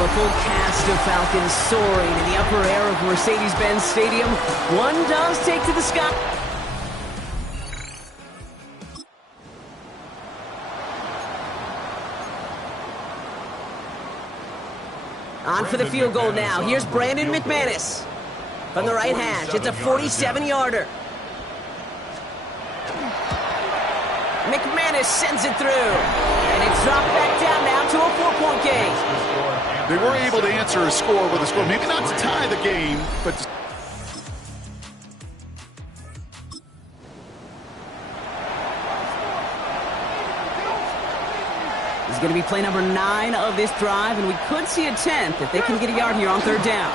A full cast of Falcons soaring in the upper air of Mercedes-Benz Stadium. One does take to the sky. On for the field goal now. Here's Brandon McManus from the right hash. It's a 47-yarder. McManus sends it through. And it's dropped back down now to a 4-point game. They were able to answer a score with a score. Maybe not to tie the game, but... This is going to be play number 9 of this drive, and we could see a 10th if they can get a yard here on 3rd down.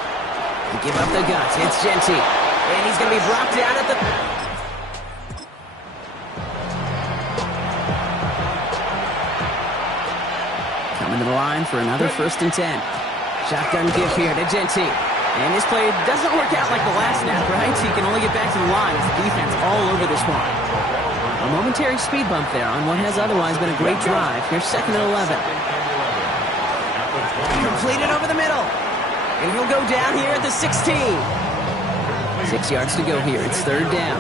They give up the guts. It's Genty. And he's going to be brought down at the... Coming to the line for another 1st and 10. Shotgun give here to Genty. And this play doesn't work out like the last snap, right? So he can only get back to the line as the defense all over this one. A momentary speed bump there on what has otherwise been a great drive. Here's 2nd and 11. Completed over the middle. And he'll go down here at the 16. 6 yards to go here. It's 3rd down.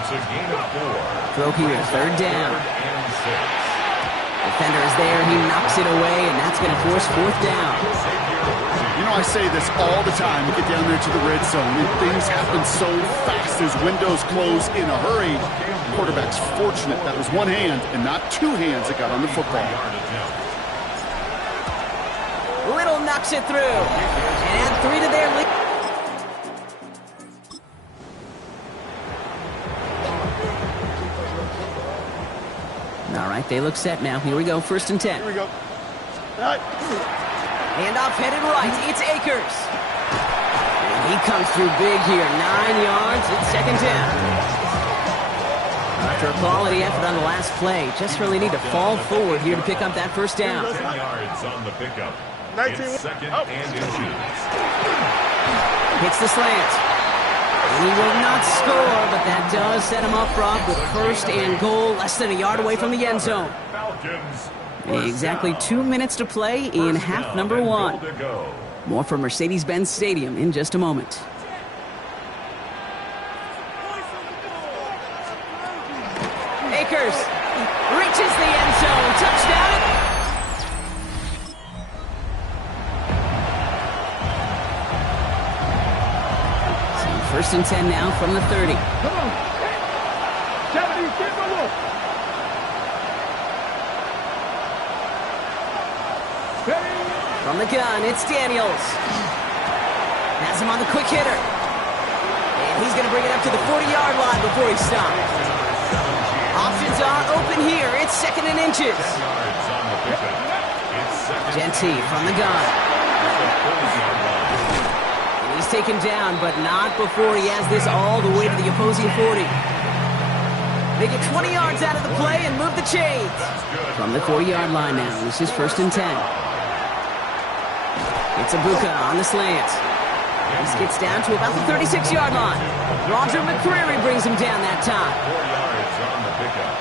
It's a gain of 4. Throw here, 3rd down. Defender is there, he knocks it away, and that's going to force 4th down. You know, I say this all the time. You get down there to the red zone, and things happen so fast as windows close in a hurry. The quarterback's fortunate that was one hand and not 2 hands that got on the football. Little knocks it through, and add 3 to their lead. All right, they look set now. Here we go, 1st and 10. Here we go. Handoff headed right. It's Akers. And he comes through big here. 9 yards. It's 2nd down. After a quality effort on the last play, just really need to fall forward here to pick up that 1st down. 10 yards on the pickup. It's 2nd and inches. Hits the slant. He will not score, but that does set him up front with 1st and goal, less than a yard away from the end zone. Exactly 2 minutes to play in half number 1. More from Mercedes-Benz Stadium in just a moment. Akers reaches the end zone. Touchdown. 1st and 10 now from the 30. Come on. 70, get the look. From the gun, it's Daniels. Has him on the quick hitter. And he's going to bring it up to the 40-yard line before he stops. Options are open here. It's 2nd and inches. Genty from the gun. He's taken down, but not before he has this all the way to the opposing 40. They get 20 yards out of the play and move the chains. From the 40-yard line now, this is 1st and 10. It's Ibuka on the slant. This gets down to about the 36-yard line. Roger McCreary brings him down that time. 4 yards on the pickup.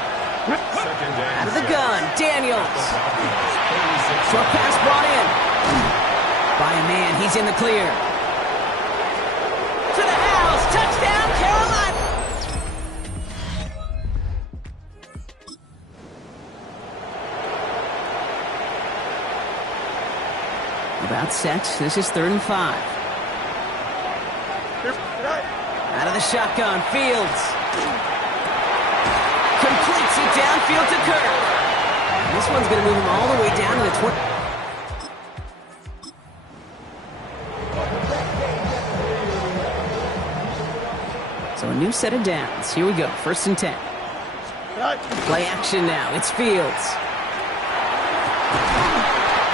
Out of the gun, Daniels. Short pass brought in. By a man, he's in the clear. To the house, touchdown, Carolina! About set, this is 3rd and 5. Out of the shotgun, Fields. Completes it downfield to Kirk. And this one's going to move him all the way down to the 20. So a new set of downs. Here we go, 1st and 10. Play action now, it's Fields.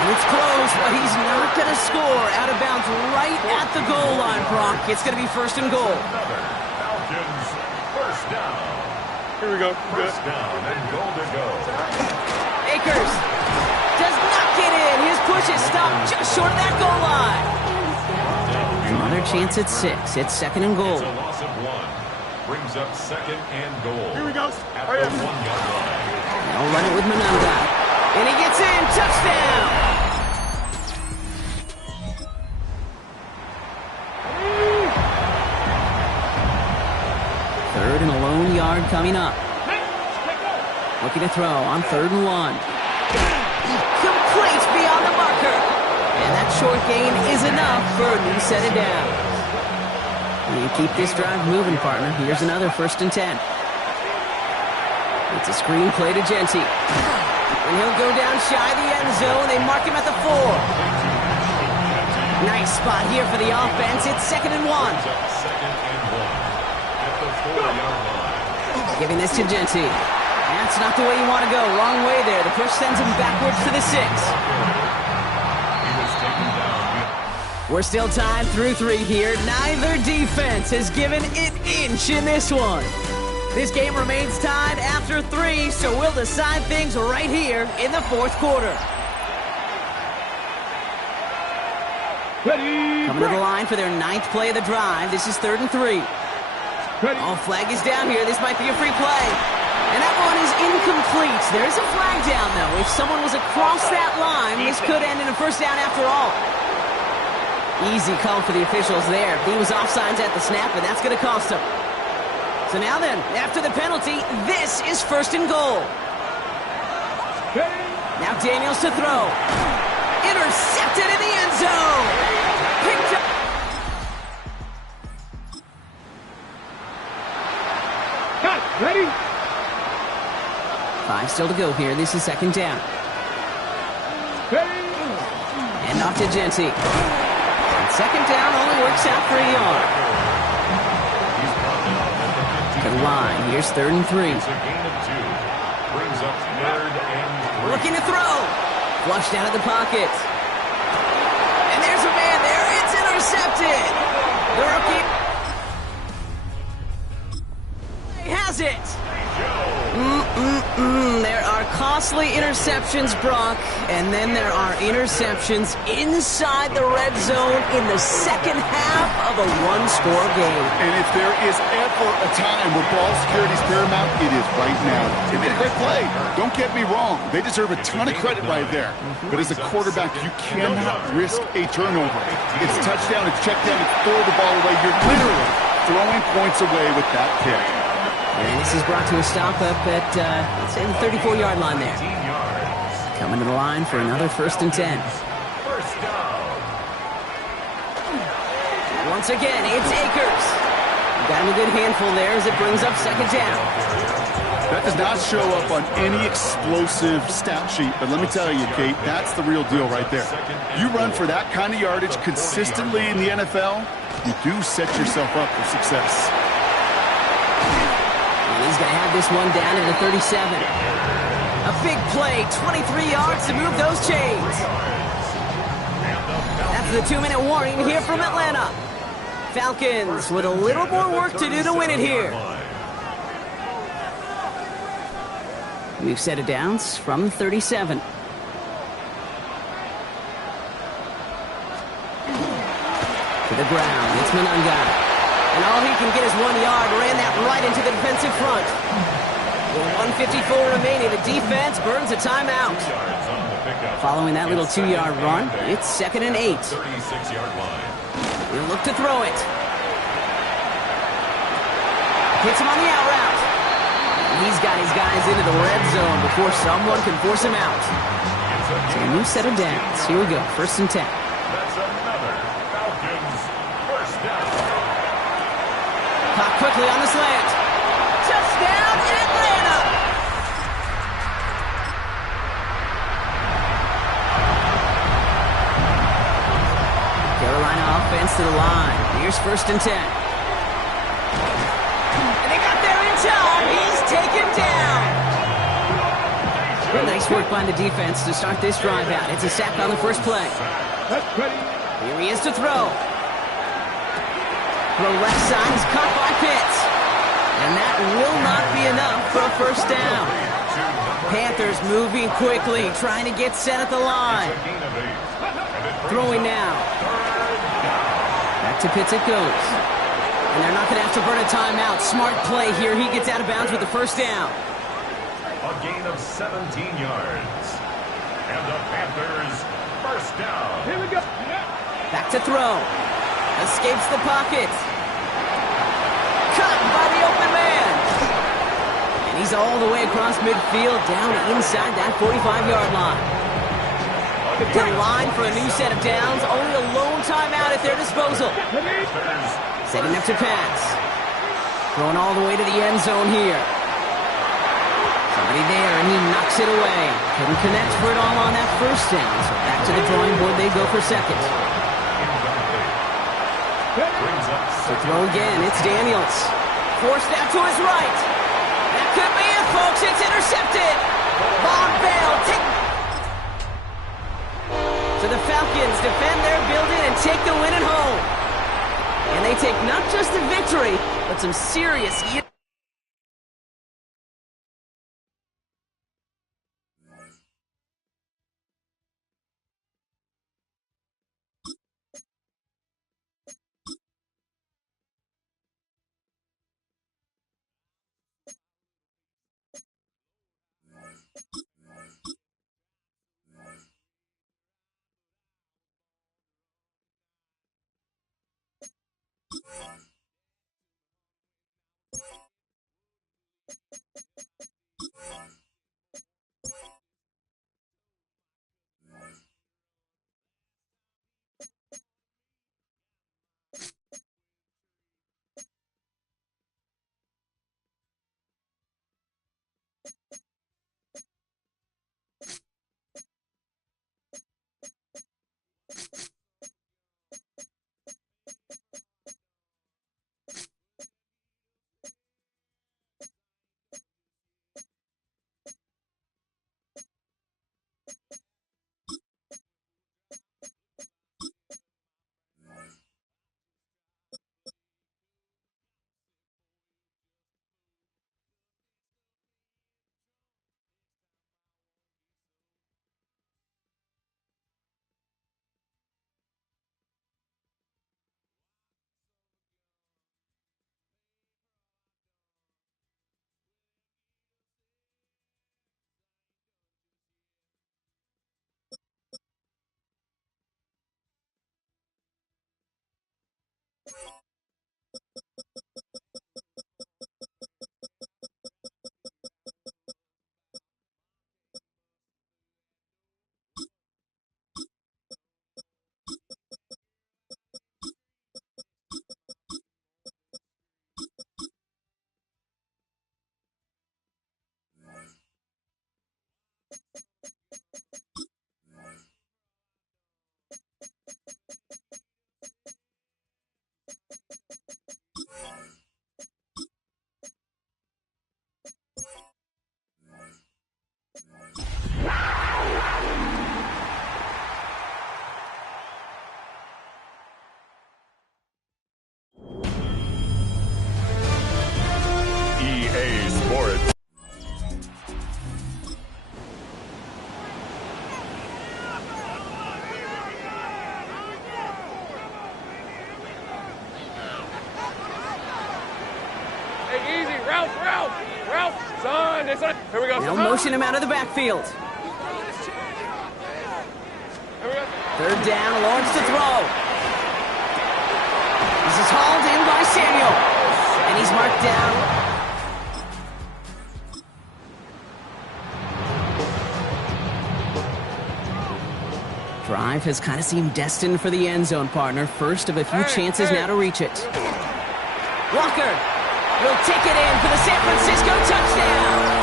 It's close, but he's not going to score. Out of bounds right at the goal line, Brock. It's going to be first and goal. Falcons, first down. Here we go. First down and goal to go. Akers does not get in. His push is stopped just short of that goal line. Another chance at 6. It's second and goal. It's a loss of 1. Brings up second and goal. Here we go. At the 1-yard line. They'll run it with Mananga. And he gets in. Touchdown. Third and a lone yard coming up. Looking to throw on 3rd and 1. Complete beyond the marker. And that short gain is enough for a new set of downs. You keep this drive moving, partner. Here's another 1st and 10. It's a screen play to Genty. And he'll go down shy of the end zone. They mark him at the 4. Nice spot here for the offense. It's 2nd and 1. Second and 1. At the 4-yard line. Giving this to Genty. That's not the way you want to go. Wrong way there. The push sends him backwards to the 6. He was taken down. We're still tied through 3 here. Neither defense has given an inch in this one. This game remains tied after 3, so we'll decide things right here in the 4th quarter. Ready. Coming to the line for their 9th play of the drive. This is 3rd and 3. Ready. Oh, flag is down here. This might be a free play. And that one is incomplete. There's a flag down, though. If someone was across that line, this could end in a first down after all. Easy call for the officials there. He was offsides at the snap, and that's going to cost him. So now then, after the penalty, this is 1st and goal. Now Daniels to throw. Intercepted in the end zone. Picked up. Cut. Ready. 5 still to go here. This is 2nd down. Ready. And off to Genty. And 2nd down only works out for a yard. To the line. Here's 3rd and 3. It's a gain of 2. Brings up 3rd and 3. Looking to throw. Flushed out of the pocket. And there's a man there. It's intercepted. The rookie has it. There are costly interceptions, Brock, and then there are interceptions inside the red zone in the second half of a one-score game. And if there is ever a time where ball security is paramount, it is right now. They made a great play. Don't get me wrong. They deserve a ton of credit right there. But as a quarterback, you cannot risk a turnover. It's touchdown, it's check down, it's throw the ball away. You're literally throwing points away with that pick. And this is brought to a stop up at, let's say, the 34-yard line there. Coming to the line for another 1st and 10. First down. Once again, it's Akers. Got him a good handful there as it brings up 2nd down. That does not show up on any explosive stat sheet, but let me tell you, Kate, that's the real deal right there. You run for that kind of yardage consistently in the NFL, you do set yourself up for success. He's going to have this one down at the 37. A big play, 23 yards to move those chains. That's the 2-minute warning here from Atlanta. Falcons with a little more work to do to win it here. We've set it downs from 37. To the ground, it's Mananga. And all he can get is 1 yard. Ran that right into the defensive front. With 1:54 remaining, the defense burns a timeout. Following that little 2-yard run, it's 2nd and 8. 36-yard line. He'll look to throw it. Hits him on the out route. And he's got his guys into the red zone before someone can force him out. So a new set of downs. Here we go, 1st and 10. That's another Falcons first down. Caught quickly on the slant. Touchdown, Atlanta! Carolina offense to the line. Here's 1st and 10. And they got there in time. He's taken down. A nice Nice work by the defense to start this drive out. It's a sack on the first play. That's ready. Here he is to throw. Throw left side. He's caught by Pitts. And that will not be enough for a first down. Panthers moving quickly, trying to get set at the line. Throwing now. Back to Pitts it goes. And they're not going to have to burn a timeout. Smart play here. He gets out of bounds with the first down. A gain of 17 yards. And the Panthers first down. Here we go. Back to throw. Escapes the pocket. Cut by the open man. And he's all the way across midfield, down inside that 45-yard line. To the line for a new set of downs. Only a lone timeout at their disposal. Setting up to pass. Throwing all the way to the end zone here. Somebody there, and he knocks it away. Couldn't connect for it all on that first down. So back to the drawing board they go for second. To throw again, it's Daniels. Forced out to his right. That could be it, folks. It's intercepted. Von Bell. So the Falcons defend their building and take the win at home. And they take not just the victory, but some serious... EA Sports. Hey, easy. Ralph, son. Here we go. They'll motion him out of the backfield. Here we go. Third down, Lawrence to throw. This is hauled in by Samuel. And he's marked down. Drive has kind of seemed destined for the end zone, partner. First of a few chances now to reach it. Walker will take it in for the San Francisco touchdown.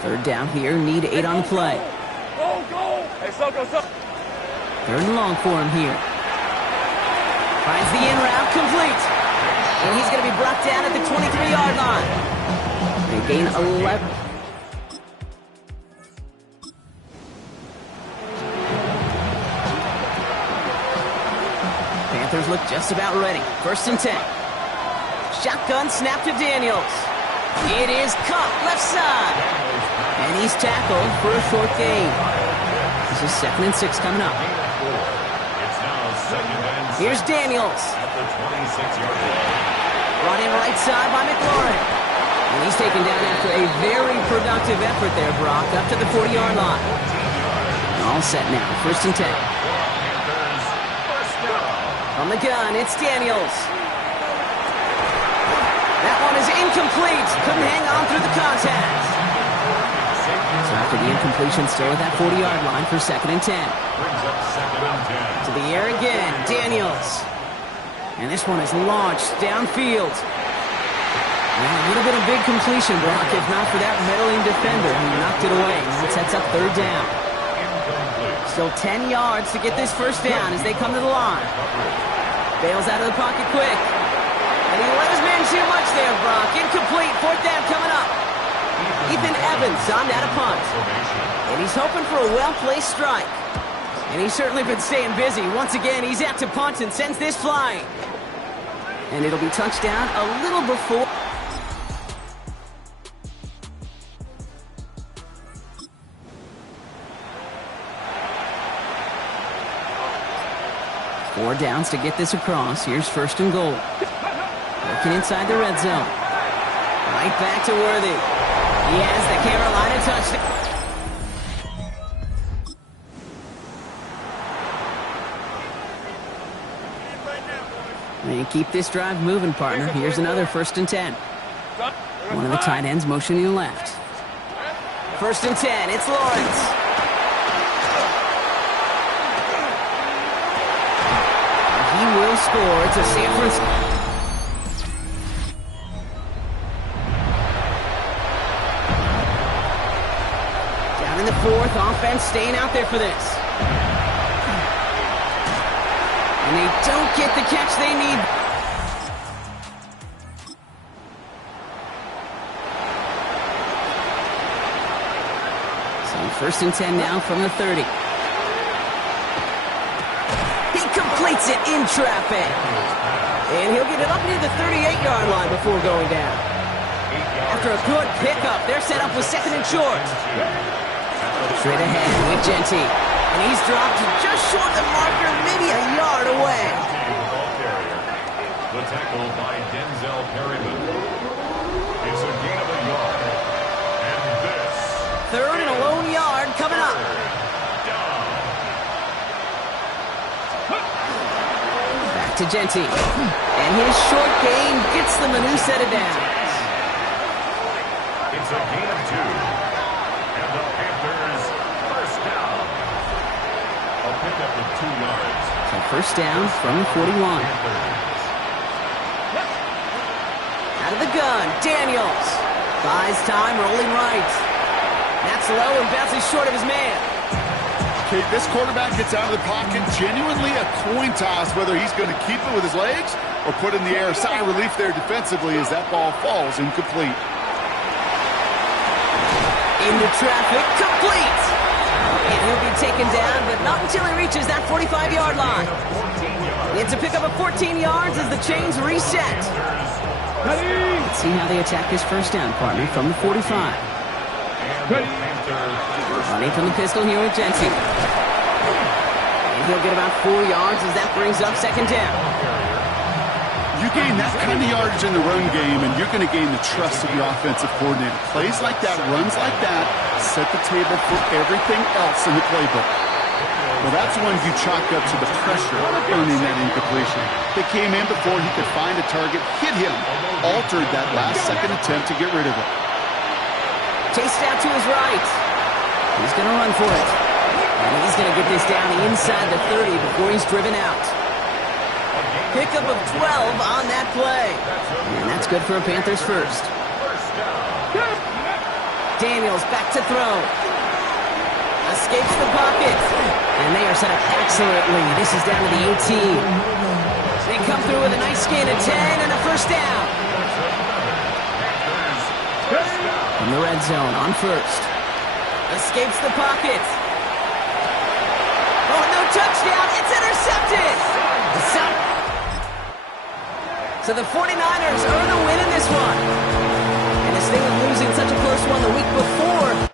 Third down here, need 8 on the play. Go. Hey, so. Third and long for him here. Finds the in route, complete. And he's going to be brought down at the 23-yard line. They gain 11. Panthers look just about ready. First and 10. Shotgun snap to Daniels. It is caught left side. And he's tackled for a short gain. This is 2nd and 6 coming up. Here's Daniels. Brought in right side by McLaurin. And he's taken down after a very productive effort there, Brock, up to the 40-yard line. All set now. First and 10. On the gun, it's Daniels. That one is incomplete. Couldn't hang on through the contact. So after the incompletion, still at that 40-yard line for 2nd and 10. To the air again, Daniels. And this one is launched downfield. And a little bit of big completion, Brock, if not for that meddling defender who knocked it away. And it sets up 3rd down. Still 10 yards to get this first down as they come to the line. Bails out of the pocket quick. And he let his man too much there, Brock. Incomplete. 4th down coming up. Ethan Evans on that a punt. And he's hoping for a well-placed strike. And he's certainly been staying busy. Once again, he's out to punt and sends this flying. And it'll be touchdown a little before. Four downs to get this across. Here's 1st and goal. Working inside the red zone. Right back to Worthy. He has the Carolina touchdown. And keep this drive moving, partner. Here's another 1st and 10. One of the tight ends motioning left. 1st and 10. It's Lawrence. He will score. It's a San Francisco. Down in the 4th, offense staying out there for this. And they don't get the catch they need. So 1st and 10 now from the 30. He completes it in traffic. And he'll get it up near the 38-yard line before going down. After a good pickup, they're set up with 2nd and short. Straight ahead with Genty. And he's dropped just short of the marker, maybe a yard away. The tackle by Denzel Perryman. It's a gain of a yard. And this. 3rd and a lone yard coming up. Back to Genty. And his short gain gets them a new set of downs. It's a gain of 2. And the Panthers first down. A pickup of 2 yards. So 1st down from 41. Out of the gun, Daniels. Buys time, rolling right. That's low and bounces short of his man. Okay, this quarterback gets out of the pocket. Genuinely a coin toss whether he's going to keep it with his legs or put in the air. Sigh of relief there defensively as that ball falls incomplete. Into traffic, complete. And he'll be taken down, but not until he reaches that 45-yard line. It's a pickup of 14 yards as the chains reset. Let's see how they attack this first down, partner, from the 45. Running from the pistol here with Genty. And he'll get about 4 yards as that brings up 2nd down. You gain that kind of yardage in the run game, and you're going to gain the trust of your offensive coordinator. Plays like that, runs like that, set the table for everything else in the playbook. Well, that's one you chalk up to the pressure of earning that incompletion. They came in before he could find a target, hit him, altered that last-second attempt to get rid of it. Chased out to his right. He's going to run for it. And he's going to get this down inside the 30 before he's driven out. Pickup of 12 on that play. And that's good for a Panthers first. Daniels back to throw. Escapes the pocket. And And they are set up excellently. This is down to the 18. They come through with a nice gain of 10 and a first down. In the red zone on first. Escapes the pocket. Oh, no touchdown. It's intercepted. So the 49ers earn a win in this one. And as they were losing such a close one the week before,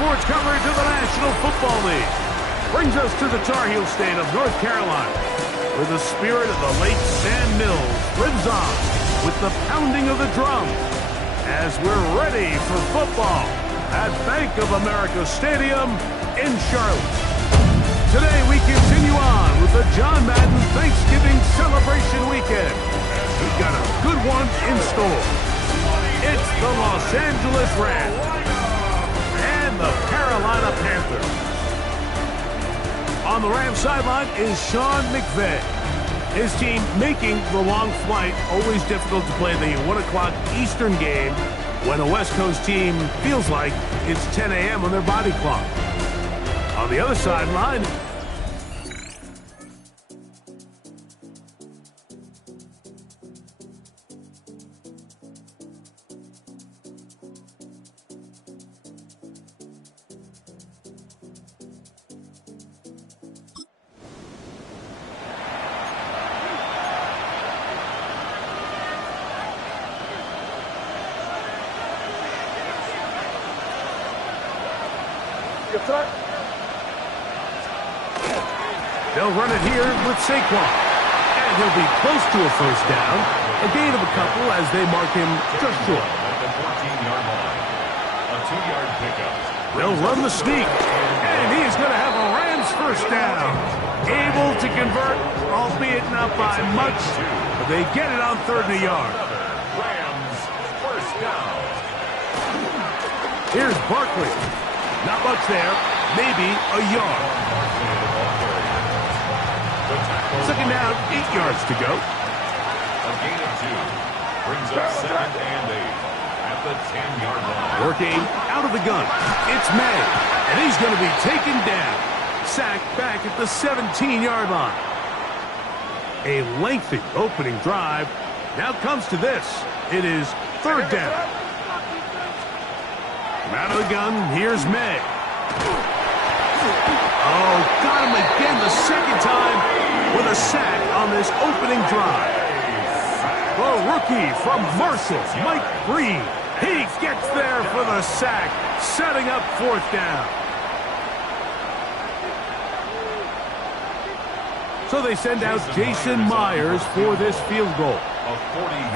Sports coverage of the National Football League brings us to the Tar Heel state of North Carolina, where the spirit of the late Sam Mills lives on with the pounding of the drum as we're ready for football at Bank of America Stadium in Charlotte. Today we continue on with the John Madden Thanksgiving celebration weekend. We've got a good one in store. It's the Los Angeles Rams and the Carolina Panthers. On the Rams sideline is Sean McVay. His team making the long flight, always difficult to play the 1 o'clock Eastern game when a West Coast team feels like it's 10 a.m. on their body clock. On the other sideline, they'll run it here with Saquon. And he'll be close to a first down. A gain of a couple as they mark him just short. At the 14-yard line. A 2-yard pickup. They'll run the sneak. And he's going to have a Rams first down. Able to convert, albeit not by much. But they get it on 3rd and a yard. Rams first down. Here's Barkley. Not much there. Maybe a yard. Second down, 8 yards to go. A gain of 2. Brings up 2nd and 8 at the 10-yard line. Working out of the gun. It's May. And he's going to be taken down. Sacked back at the 17-yard line. A lengthy opening drive. Now comes to this. It is 3rd down. From out of the gun, here's May. Oh, got him again the second time with a sack on this opening drive. The rookie from Marshall, Mike Green. He gets there for the sack, setting up 4th down. So they send out Jason Myers for this field goal.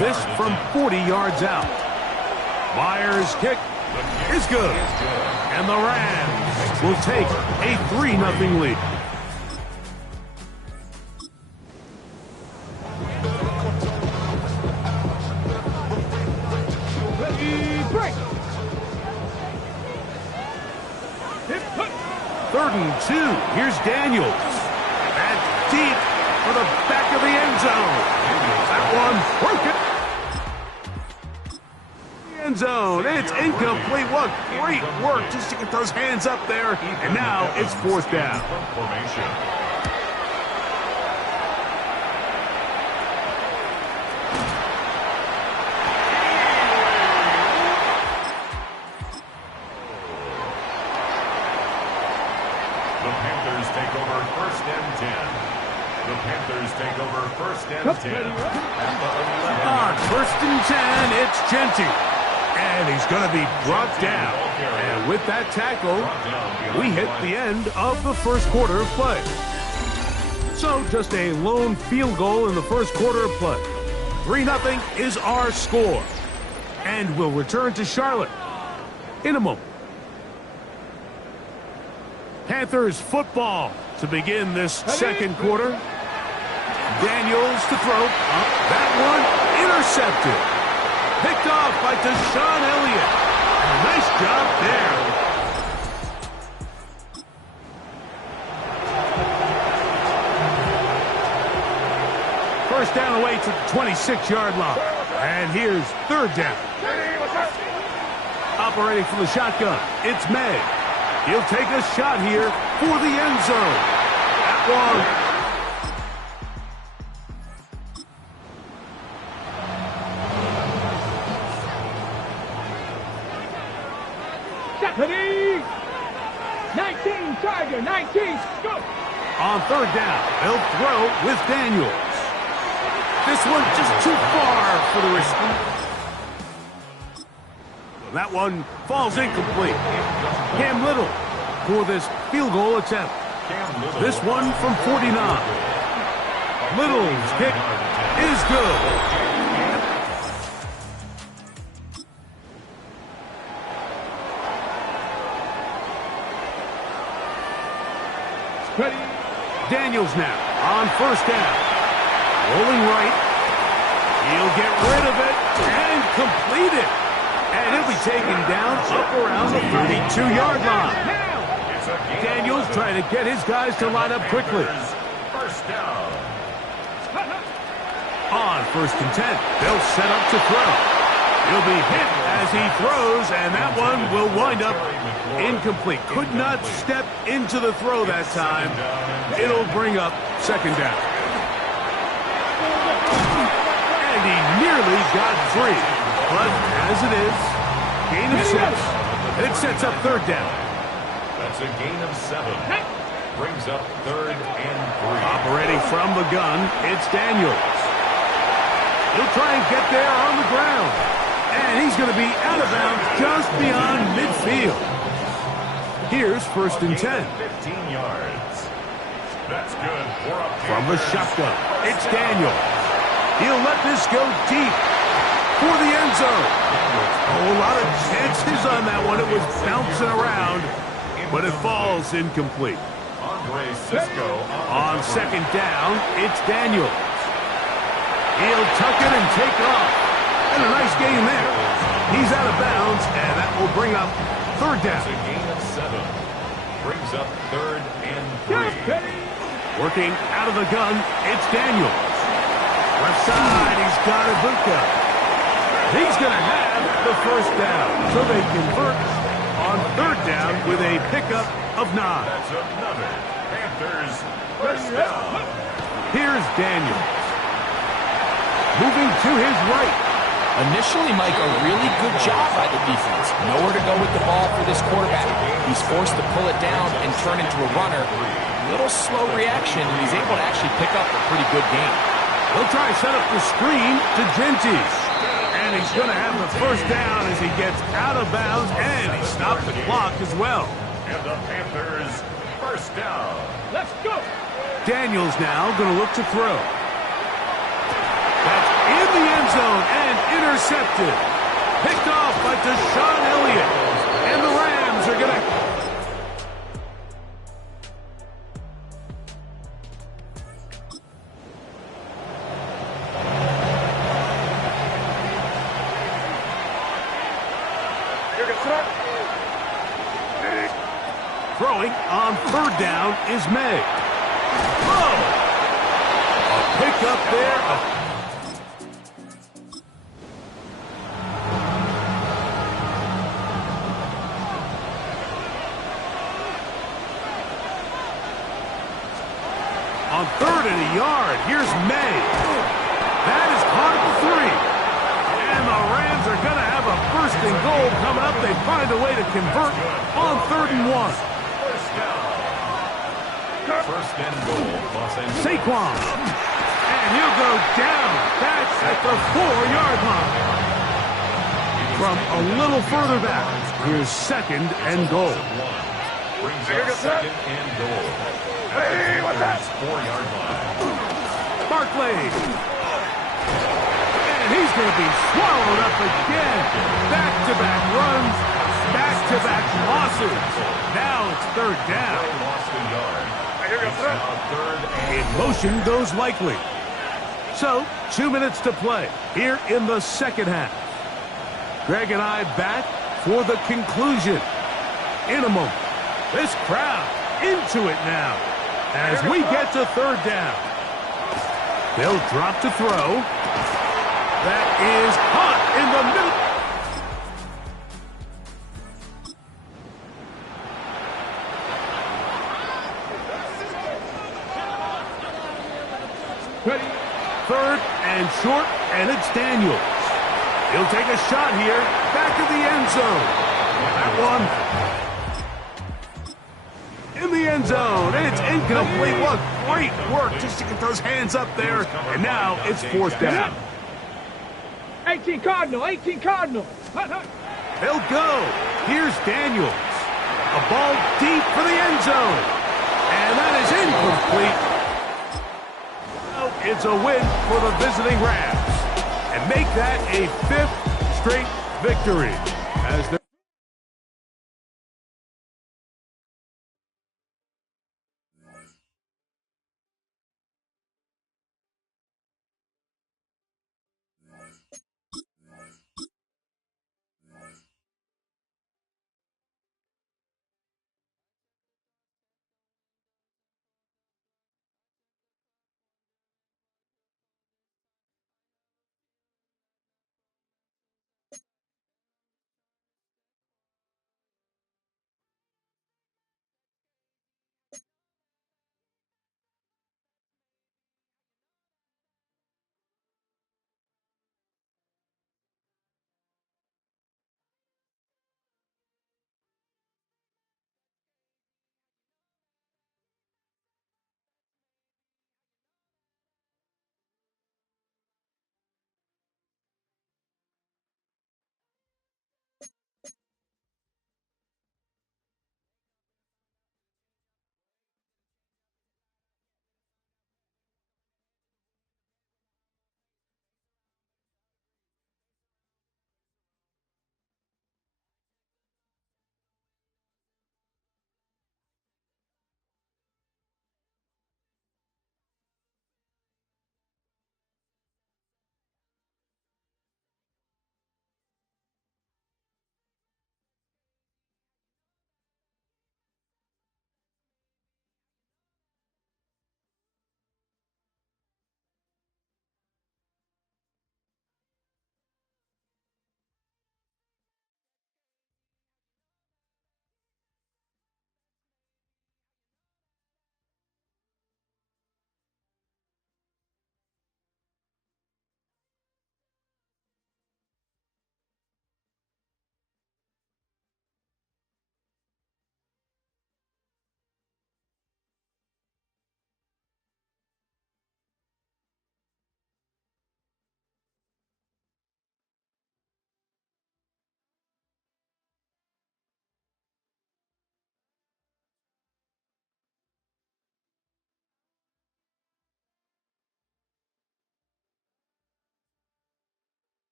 This from 40 yards out. Myers' kick is good. And the Rams will take a 3-0 lead. Third and 2. Here's Daniels. And deep for the back of the end zone. That one broken. End zone. It's incomplete. What great work just to get those hands up there. And now it's 4th down. The Panthers take over 1st and 10. The Panthers take over 1st and 10. At the 11. On 1st and 10, it's Genty. And he's going to be brought down. And with that tackle, we hit the end of the first quarter of play. So just a lone field goal in the first quarter of play. 3-0 is our score. And we'll return to Charlotte in a moment. Panthers football to begin this second quarter. Daniels to throw. That one intercepted. Picked off by Deshaun Elliott. Nice job there. First down away to the 26-yard line. And here's 3rd down. Operating from the shotgun, it's May. He'll take a shot here for the end zone. That one. Deputy! 19, Tiger, 19, go! On 3rd down, they'll throw with Daniels. This one just too far for the receiver. That one falls incomplete. Cam Little for this field goal attempt. This one from 49. Little's kick is good. Daniels now on 1st down. Rolling right. He'll get rid of it and complete it. And he'll be taken down up around the 32-yard line. Daniels trying to get his guys to line up quickly. First down. On 1st and 10, they'll set up to throw. He'll be hit as he throws, and that one will wind up incomplete. Could not step into the throw that time. It'll bring up second down. And he nearly got free. But as it is, gain of 6. It sets up third down. That's a gain of 7. Brings up 3rd and 3. Operating from the gun, it's Daniels. He'll try and get there on the ground. And he's going to be out of bounds just beyond midfield. Here's 1st and 10. 15 yards. That's good. We're up from the shotgun. It's Daniels. He'll let this go deep for the end zone. A lot of chances on that one. It was bouncing around, but it falls incomplete. On second down, it's Daniels. He'll tuck it and take off. And a nice gain there. He's out of bounds, and that will bring up third down. That's a gain of 7. Brings up 3rd and 3. Working out of the gun, it's Daniels. Left side, he's got Ibuka. He's going to have the first down. So they convert on third down with a pickup of 9. That's another Panthers first down. Here's Daniels. Moving to his right. Initially, Mike, a really good job by the defense. Nowhere to go with the ball for this quarterback. He's forced to pull it down and turn into a runner. Little slow reaction, and he's able to actually pick up a pretty good game. He'll try to set up the screen to Gentis. And he's going to have the first down as he gets out of bounds, and he stopped the clock as well. And the Panthers first down. Let's go. Daniels now going to look to throw. That's in the end zone and intercepted. Picked off by Deshaun Elliott. And the Rams are going to... Throwing on third down is May. Oh! A pickup there. On 3rd and a yard, here's May. That is caught at the 3. And the Rams are going to have a 1st and goal coming up. They find a way to convert on 3rd and 1. First down. 1st and goal. Saquon. And he'll go down. That's at the 4-yard line. From a little further back, here's 2nd and goal. Brings up 2nd and goal. Hey, what's that? 4-yard line. Barkley. And he's going to be swallowed up again. Back-to-back runs, back-to-back losses. Now it's 3rd down. Lost a yard. It's now 3rd and In motion goes Likely. So, 2 minutes to play here in the second half. Greg and I back for the conclusion. In a moment, this crowd into it now as we get to 3rd down. They'll drop to throw. That is hot in the middle. Ready? 3rd and short, and it's Daniels. He'll take a shot here, back of the end zone. That one in the end zone, and it's incomplete. What great work just to get those hands up there, and now it's 4th down. 18 Cardinal, 18 Cardinal. They'll go. Here's Daniels. A ball deep for the end zone, and that is incomplete. It's a win for the visiting Rams and make that a 5th straight victory as the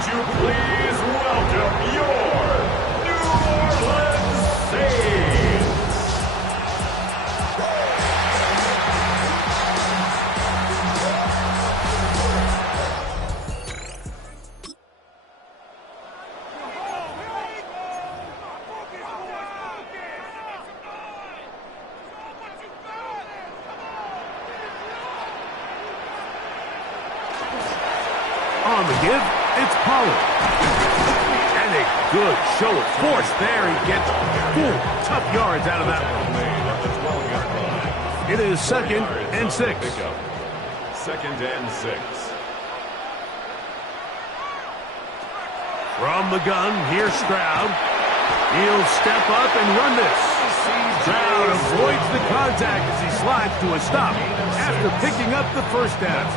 would you please welcome your New Orleans Saints? On the give, it's Pollard. And a good show of force there. He gets 4 tough yards out of that one. It is 2nd and 6. 2nd and 6. From the gun, here's Stroud. He'll step up and run this. Stroud avoids the contact as he slides to a stop after picking up the first down.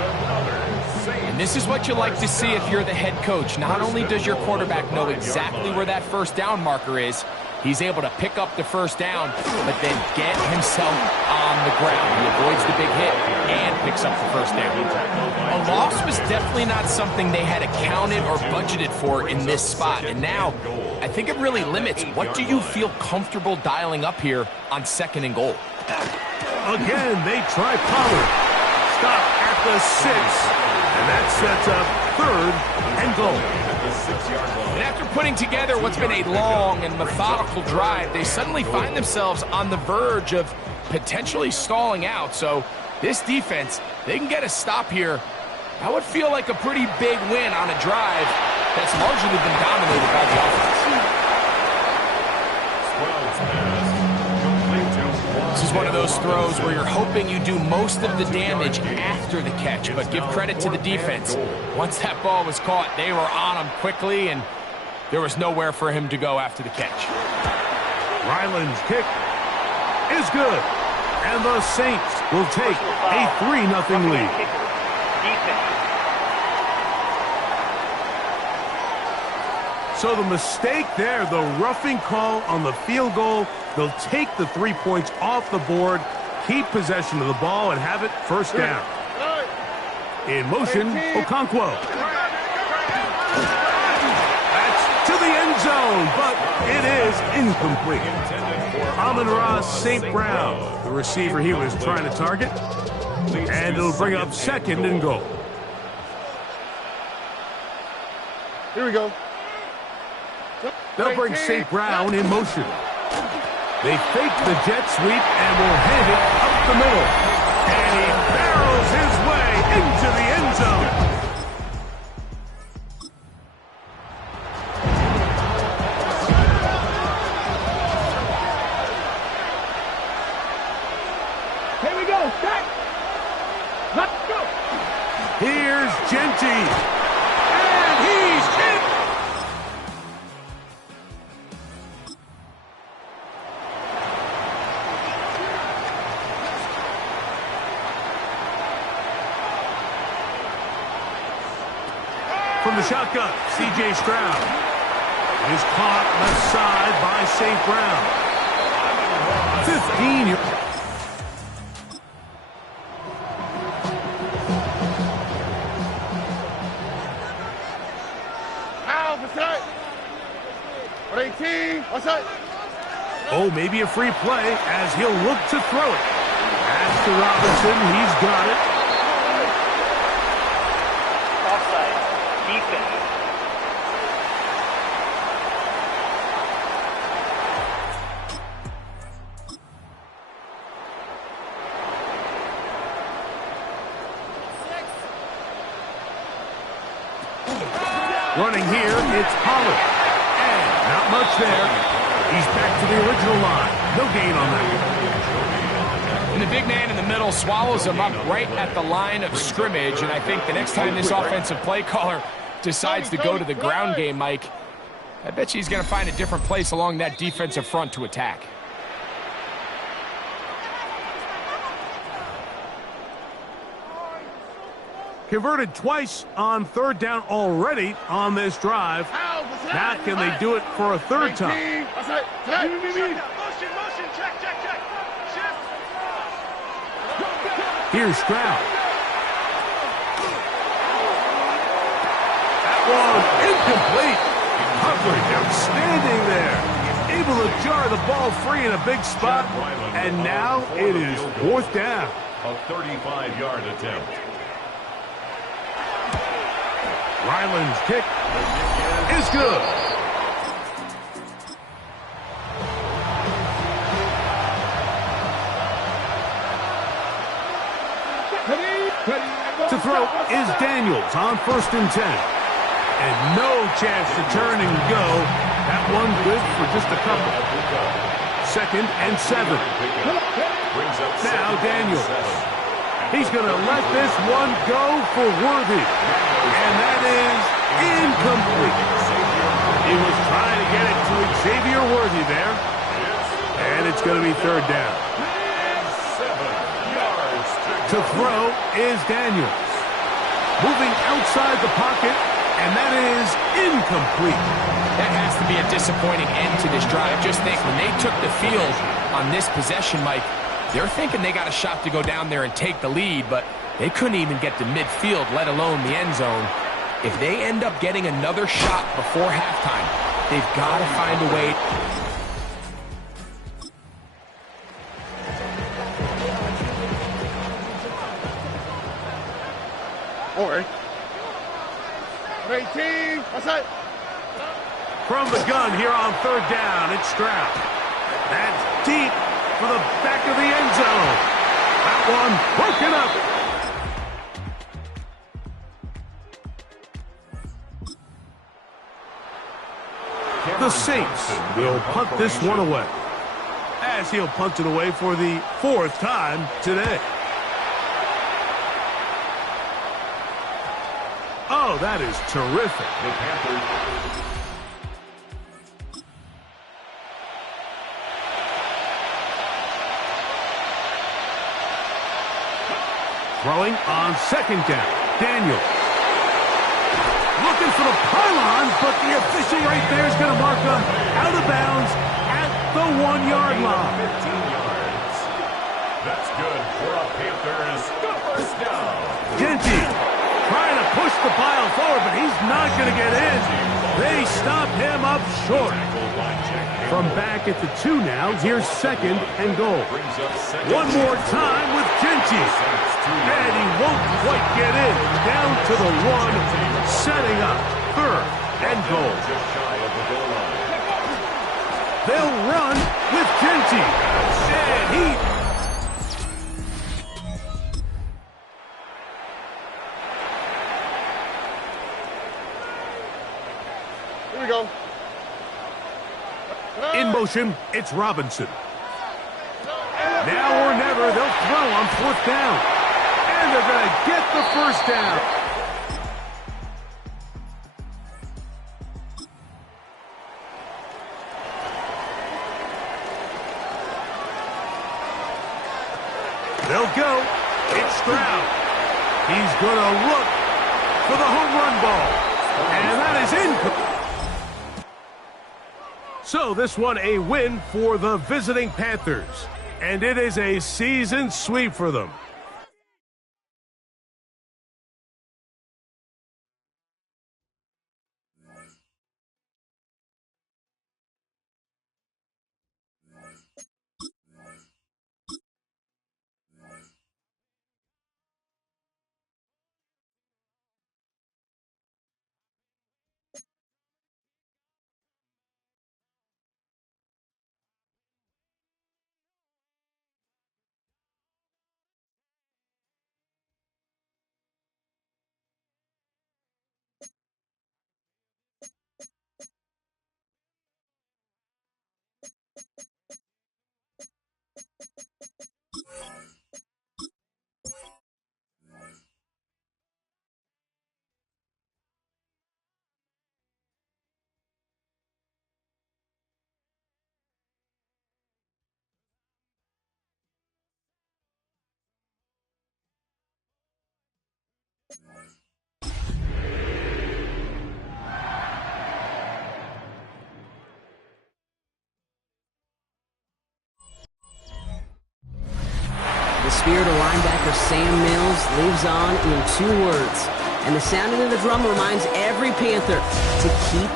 And this is what you like to see if you're the head coach. Not only does your quarterback know exactly where that first down marker is, he's able to pick up the first down, but then get himself on the ground. He avoids the big hit and picks up the first down. A loss was definitely not something they had accounted or budgeted for in this spot. And now, I think it really limits what do you feel comfortable dialing up here on 2nd and goal. Again, they try Pollard. Stop at the 6. And that sets up 3rd and goal. And after putting together what's been a long and methodical drive, they suddenly find themselves on the verge of potentially stalling out. So this defense, they can get a stop here. That would feel like a pretty big win on a drive that's largely been dominated by the offense. This is one of those throws where you're hoping you do most of the damage after the catch, but give credit to the defense. Once that ball was caught, they were on him quickly, and there was nowhere for him to go after the catch. Ryland's kick is good, and the Saints will take a 3-0 lead. So the mistake there, the roughing call on the field goal, they'll take the 3 points off the board, keep possession of the ball, and have it first down. In motion, Okonkwo. That's to the end zone, but it is incomplete. Amon-Ra St. Brown, the receiver he was trying to target, and it'll bring up 2nd and goal. Here we go. They'll bring St. Brown in motion. They fake the jet sweep and will hand it up the middle. And he barrels his way into the end zone. Here we go. Set. Let's go. Here's Genty. And he's in. From the shotgun, C.J. Stroud is caught left side by St. Brown. 15 yards. Out, what's that? 18, what's that? Oh, maybe a free play as he'll look to throw it. Pass to Robinson, he's got it. Offside. Defense. Running here, it's Pollard. And not much there. He's back to the original line. No gain on that. And the big man in the middle swallows him up right at the line of scrimmage. And I think the next time this offensive play caller decides to go to the ground game, Mike, I bet you he's going to find a different place along that defensive front to attack. Converted twice on 3rd down already on this drive. Now can they do it for a 3rd time? Here's Stroud. That one, incomplete. Coverage outstanding there. Able to jar the ball free in a big spot, and now it is 4th down. A 35-yard attempt. Ryland's kick is good. To throw is Daniels on 1st and 10. And no chance to turn and go. That one good for just a couple. 2nd and 7. Now Daniels. He's going to let this one go for Worthy. And that is incomplete. He was trying to get it to Xavier Worthy there. And it's going to be 3rd down. To throw is Daniels. Moving outside the pocket, and that is incomplete. That has to be a disappointing end to this drive. Just think, when they took the field on this possession, Mike, they're thinking they got a shot to go down there and take the lead, but they couldn't even get to midfield, let alone the end zone. If they end up getting another shot before halftime, they've got to find a way. Or 18. What's that? From the gun here on 3rd down, it's Stroud. That's deep for the back of the end zone. That one broken up. The Saints will punt this one away, as he'll punt it away for the 4th time today. Oh, that is terrific. Throwing on 2nd down. Daniels. Looking for the pylon, but the official right there is going to mark him out of bounds at the 1-yard line. 15 yards. That's good for a Panthers 1st down. Genty trying to push the pile forward, but he's not going to get in. They stop him up short. From back at the 2 now, here's 2nd and goal. One more time with Genty. And he won't quite get in. Down to the 1, setting up 3rd and goal. They'll run with Genty. And he... Here we go. In motion, it's Robinson. Now or never, they'll throw on 4th down. And they're going to get the 1st down. They'll go. It's Stroud. He's going to look for the home run ball. And that is incomplete. So this one a win for the visiting Panthers. And it is a season sweep for them. The spirit of linebacker Sam Mills lives on in 2 words. And the sounding of the drum reminds every Panther to keep.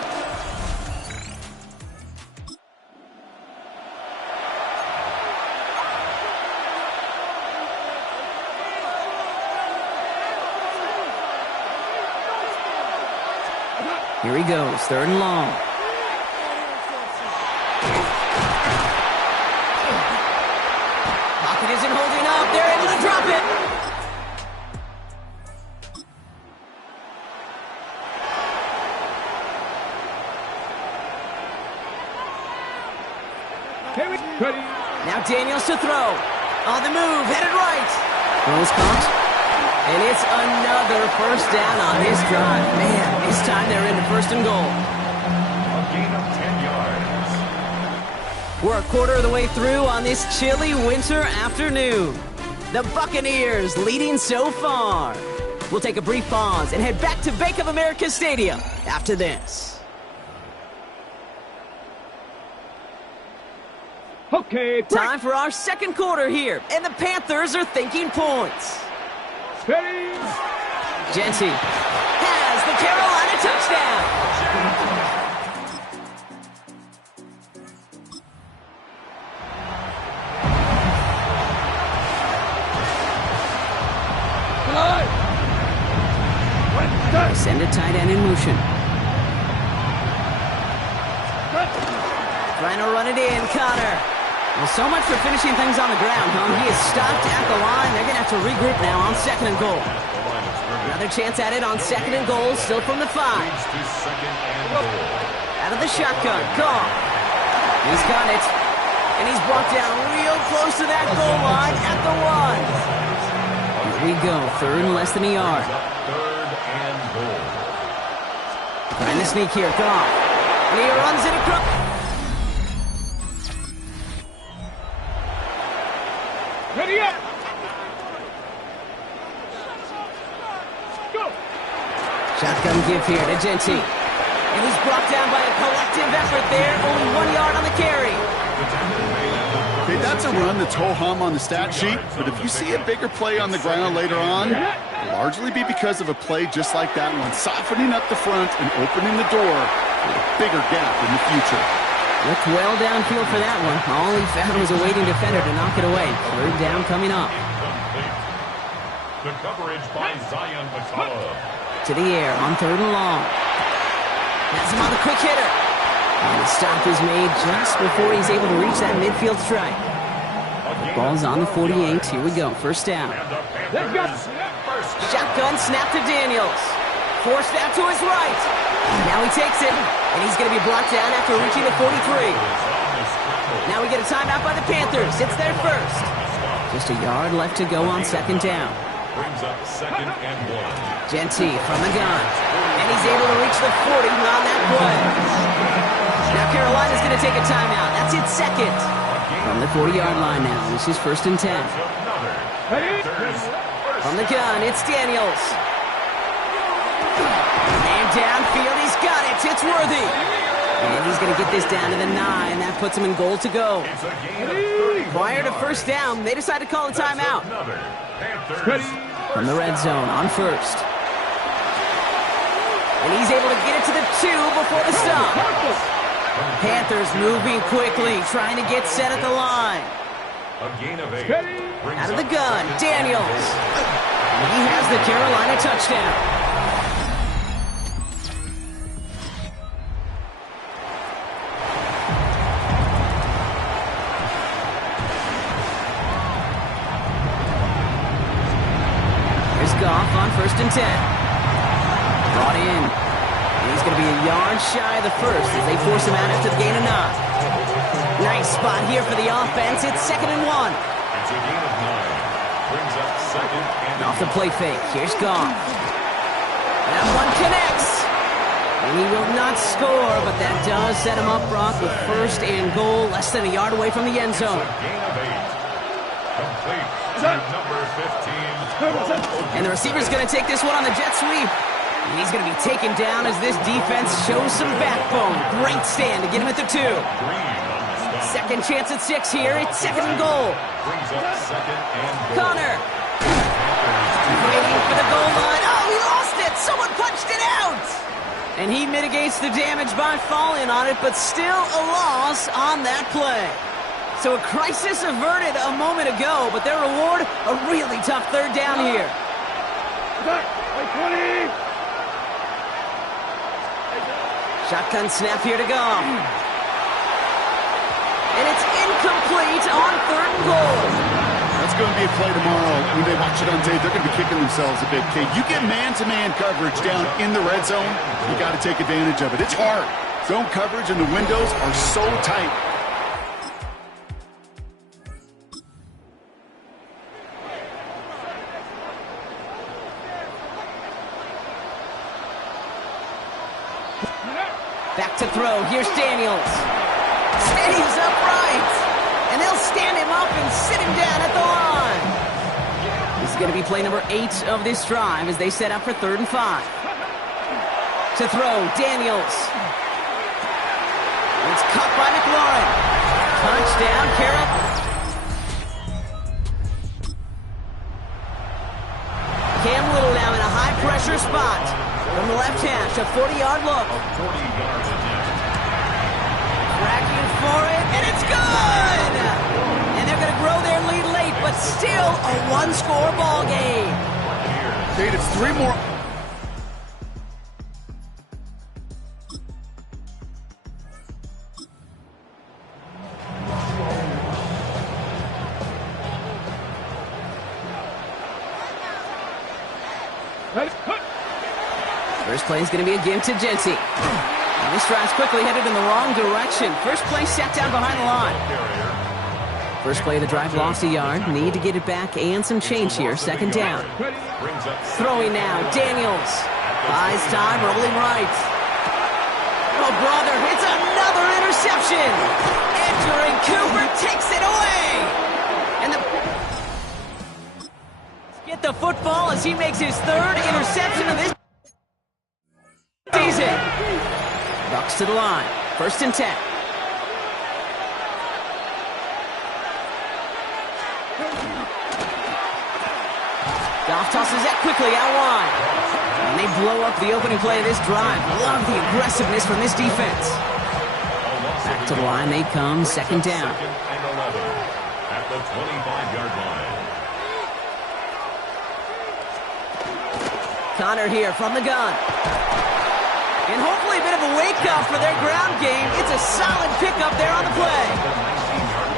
Here he goes, 3rd and long. Pocket isn't holding up. They're able to drop it. Now Daniels to throw. On the move, headed right. Throws caught. And it's another first down on this drive. Man, this time they're into 1st and goal. A gain of 10 yards. We're a quarter of the way through on this chilly winter afternoon. The Buccaneers leading so far. We'll take a brief pause and head back to Bank of America Stadium after this. Okay, Time for our 2nd quarter here, and the Panthers are thinking points. steady. Genty has the Carolina touchdown. Send a tight end in motion. Trying to run it in, Connor. Well, so much for finishing things on the ground, huh? He is stopped at the line. They're going to have to regroup now on 2nd and goal. Another chance at it on 2nd and goal, still from the 5. Out of the shotgun, gone. He's got it. And he's brought down real close to that goal line at the 1. Here we go, 3rd and less than a yard. Trying to sneak here, gone. And he runs it across. Ready up. Go. Shotgun give here to Genty. And he's brought down by a collective effort there. Only 1 yard on the carry. Okay, that's a run that's ho-hum on the stat sheet, but if you see a bigger play on the ground later on, it'll largely be because of a play just like that one, softening up the front and opening the door for a bigger gap in the future. Looked well downfield for that one. All he found was a waiting defender to knock it away. 3rd down coming up. The coverage by Zion McCullough. To the air on 3rd and long. Has him on the quick hitter. And the stop is made just before he's able to reach that midfield strike. The ball's on the 48. Here we go. 1st down. Let's go. Shotgun snap to Daniels. Forced out to his right. Now he takes it. And he's going to be brought down after reaching the 43. Now we get a timeout by the Panthers. It's their 1st. Just a yard left to go on 2nd down. Brings up 2nd and 1. Genty from the gun. And he's able to reach the 40 on that play. Now Carolina's going to take a timeout. That's its 2nd. From the 40-yard line now. This is 1st and 10. From the gun, it's Daniels. And downfield, he's got it. It's Worthy. And he's going to get this down to the 9. That puts him in goal to go. Prior to 1st down, they decide to call a timeout. From the red zone on 1st. And he's able to get it to the 2 before the stop. Panthers moving quickly, trying to get set at the line. A gain of 8. Out of the gun, Daniels. He has the Carolina touchdown. Here's Goff on 1st and 10. Brought in. And he's going to be a yard shy of the 1st as they force him out after the gain of 9. Nice spot here for the offense. It's 2nd and 1. It's a gain of 9. Brings up 2nd and Off the play fake. Here's Goff. That one connects. And he will not score, but that does set him up, Brock, with 1st and goal, less than a yard away from the end zone. gain of 8. Complete to number 15. And the receiver's going to take this one on the jet sweep. And he's going to be taken down as this defense shows some backbone. Great stand to get him at the 2. Second chance at 6 here. It's 2nd and goal. Brings up 2nd and goal. Connor. Waiting for the goal line. Oh, he lost it. Someone punched it out! And he mitigates the damage by falling on it, but still a loss on that play. So a crisis averted a moment ago, but their reward, a really tough third down here. Shotgun snap here to go. And it's incomplete on third and goal. That's going to be a play tomorrow. When they watch it on tape, they're going to be kicking themselves a bit, Kate. You get man-to-man coverage down in the red zone, you got to take advantage of it. It's hard. Zone coverage and the windows are so tight. Back to throw. Here's Daniels. Stays upright. And they'll stand him up and sit him down at the line. This is going to be play number 8 of this drive as they set up for 3rd and 5. To throw, Daniels. It's caught by McLaurin. Touchdown, Carroll. Cam Little now in a high-pressure spot. From the left hash, a 40-yard look. Tracking for it, and it's good! And they're going to grow their lead late, but still a one-score ball game. Kate, it's 3 more. First play is going to be a give to Genty. And this drive's quickly headed in the wrong direction. First play set down behind the line. First play of the drive lost a yard. Need to get it back and some change here. 2nd down. Throwing now. Daniels. Buys time, rolling right. Oh, brother, it's another interception. Entering Cooper takes it away. And get the football as he makes his 3rd interception of this season. Bucks to the line. 1st and 10. Goff tosses that quickly out wide. And they blow up the opening play of this drive. Love the aggressiveness from this defense. Back to the line they come. 2nd down. 2nd and 11 at the 25-yard line. Connor here from the gun. And hopefully a bit of a wake-up for their ground game. It's a solid pickup there on the play.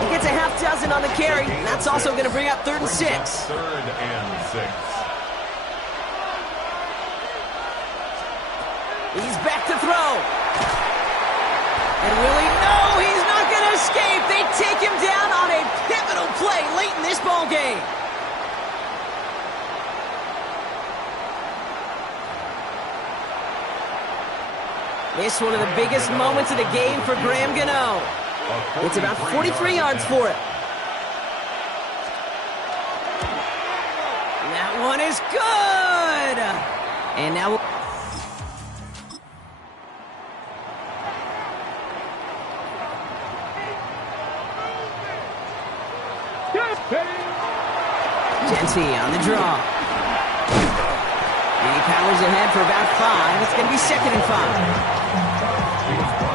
He gets a half dozen on the carry. And that's also going to bring up 3rd and 6. 3rd and 6. He's back to throw. And Willie, no, he's not going to escape. They take him down on a pivotal play late in this ball game. This one of the biggest moments of the game for Graham Gano. It's about 43 yards for it. That one is good. And now Genty on the draw. And he powers ahead for about 5. It's going to be 2nd and 5.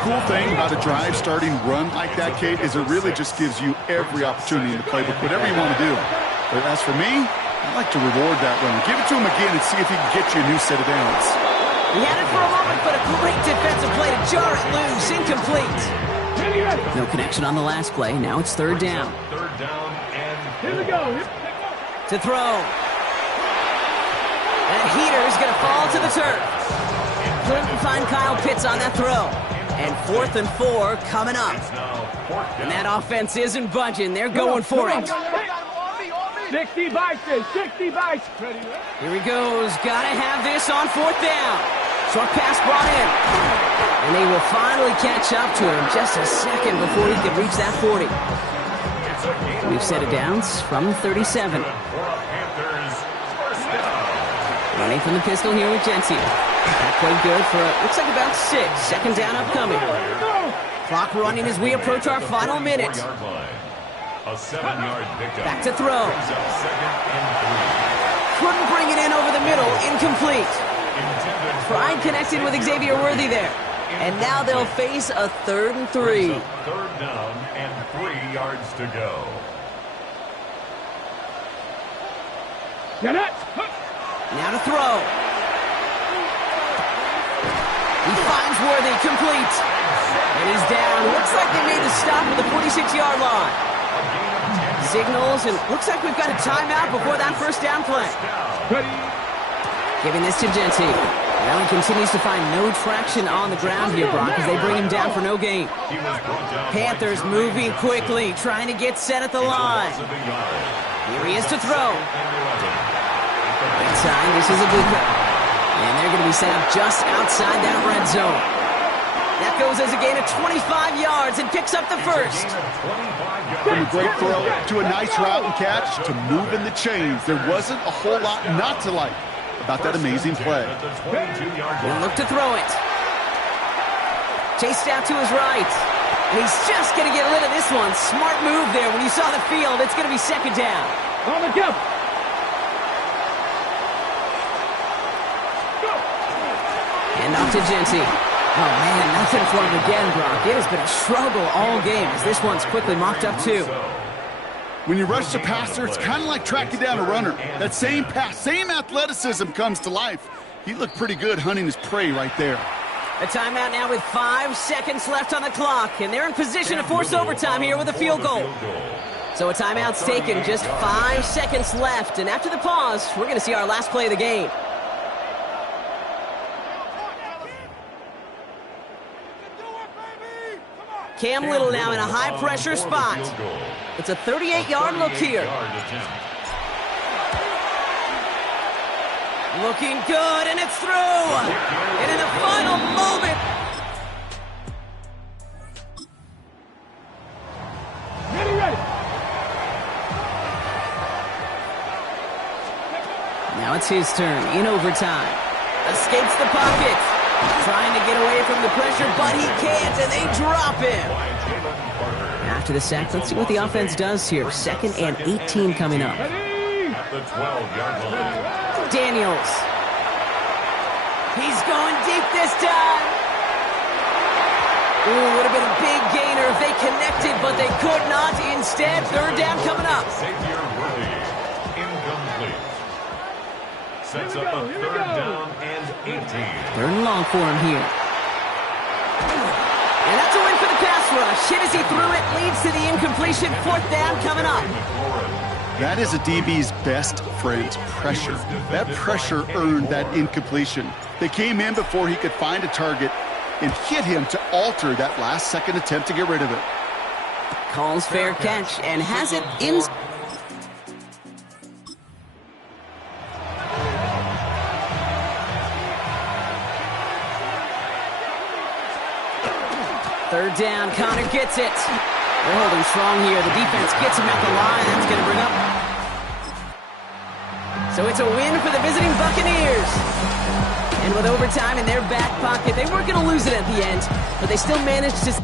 Cool thing about a drive starting run like that, Kate, is it really just gives you every opportunity in the playbook, whatever you want to do. But as for me, I'd like to reward that run. Give it to him again and see if he can get you a new set of downs. He had it for a moment, but a great defensive play to jar it loose. Incomplete. No connection on the last play. Now it's 3rd down. 3rd down and Here we go. To throw. That heater is going to fall to the turf. Couldn't find Kyle Pitts on that throw. And 4th and 4 coming up. And that offense isn't budging. They're going for it. 60 Bison, 60 Bison. Here he goes. Got to have this on 4th down. Short pass brought in. And they will finally catch up to him just a second before he can reach that 40. We've set it downs from the 37. Running from the pistol here with Genty. That played good for, looks like about 6. 2nd down upcoming. Clock running as we approach our final minute. A 7-yard pickup. Back to throw. 2nd and 3. Couldn't bring it in over the middle. Incomplete. Pride connected with Xavier Worthy there. And now they'll face a 3rd and 3. Third down and 3 yards to go. Get it! Now to throw. He finds Worthy, complete. And he's down. Looks like they made the stop at the 46-yard line. Signals, and looks like we've got a timeout before that first down play. Giving this to Genty. Now he continues to find no traction on the ground here, Brock, as they bring him down for no gain. Panthers moving quickly, trying to get set at the line. Here he is to throw. Inside, this is a blooper. And they're going to be set up just outside that red zone. That goes as a gain of 25 yards and picks up the first. From a great throw to a nice route and catch to moving the chains. There wasn't a whole lot not to like about that amazing play. He'll look to throw it. Chased out to his right. And he's just going to get rid of this one. Smart move there. When you saw the field, it's going to be second down. On the jump. And off to Genty. Oh, man, nothing for him again, Brock. It has been a struggle all game as this one's quickly mocked up, too. When you rush the passer, it's kind of like tracking down a runner. That same pass, same athleticism comes to life. He looked pretty good hunting his prey right there. A timeout now with 5 seconds left on the clock, and they're in position to force overtime here with a field goal. So a timeout's taken, just 5 seconds left, and after the pause, we're going to see our last play of the game. Cam Little now in a high-pressure spot. It's a 38-yard look here. Looking good, and it's through. And in the final moment. Ready. Now it's his turn in overtime. Escapes the pocket. Trying to get away from the pressure, but he can't, and they drop him. After the sack, let's see what the offense does here. 2nd and 18 coming up. At the 12-yard line. Daniels. He's going deep this time. Ooh, would have been a big gainer if they connected, but they could not. Instead, 3rd down coming up. Xavier Worthy, incomplete. Sets up a 3rd down and 18. 3rd and long for him here. And that's a win for the pass rush. Hit as he threw it, leads to the incompletion. 4th down coming up. That is a DB's best friend, pressure. That pressure earned that incompletion. They came in before he could find a target and hit him to alter that last-second attempt to get rid of it. Calls fair catch and has it in. Third down, Connor gets it. They're holding strong here. The defense gets him at the line. That's going to bring up. So it's a win for the visiting Buccaneers. And with overtime in their back pocket, they weren't going to lose it at the end, but they still managed to...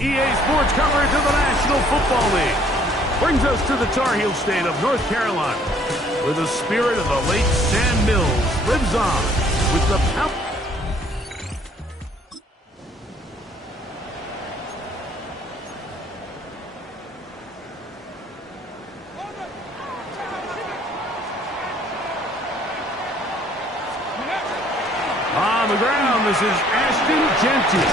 EA Sports coverage of the National Football League brings us to the Tar Heel state of North Carolina, where the spirit of the late Sam Mills lives on with the power. On the ground, this is Ashton Genty.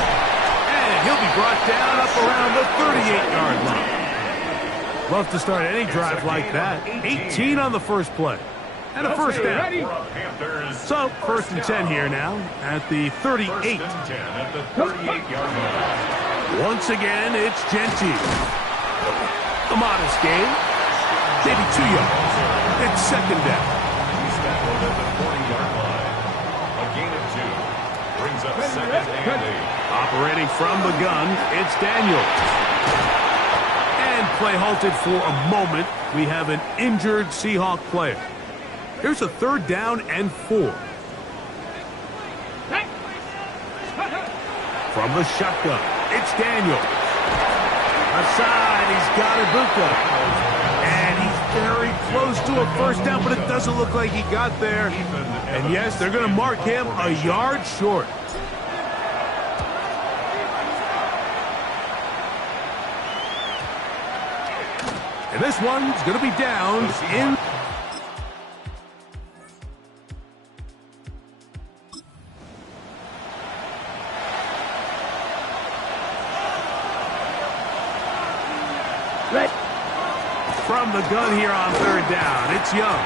And he'll be brought down up around the 38-yard line. Love to start any drive like that. 18 on the first play. And a first down. So, first and 10 here now at the 38. Once again, it's Genty. A modest gain. Maybe 2 yards. It's second down. He's tackled at the 40-yard line. A gain of 2. Brings up second and 8. Operating from the gun, it's Daniels. And play halted for a moment. We have an injured Seahawk player. Here's a third down and 4. From the shotgun, it's Daniels. Aside, he's got Ibuka. And he's very close to a first down, but it doesn't look like he got there. And yes, they're going to mark him a yard short. And this one's going to be down in... From the gun here on third down, it's Young.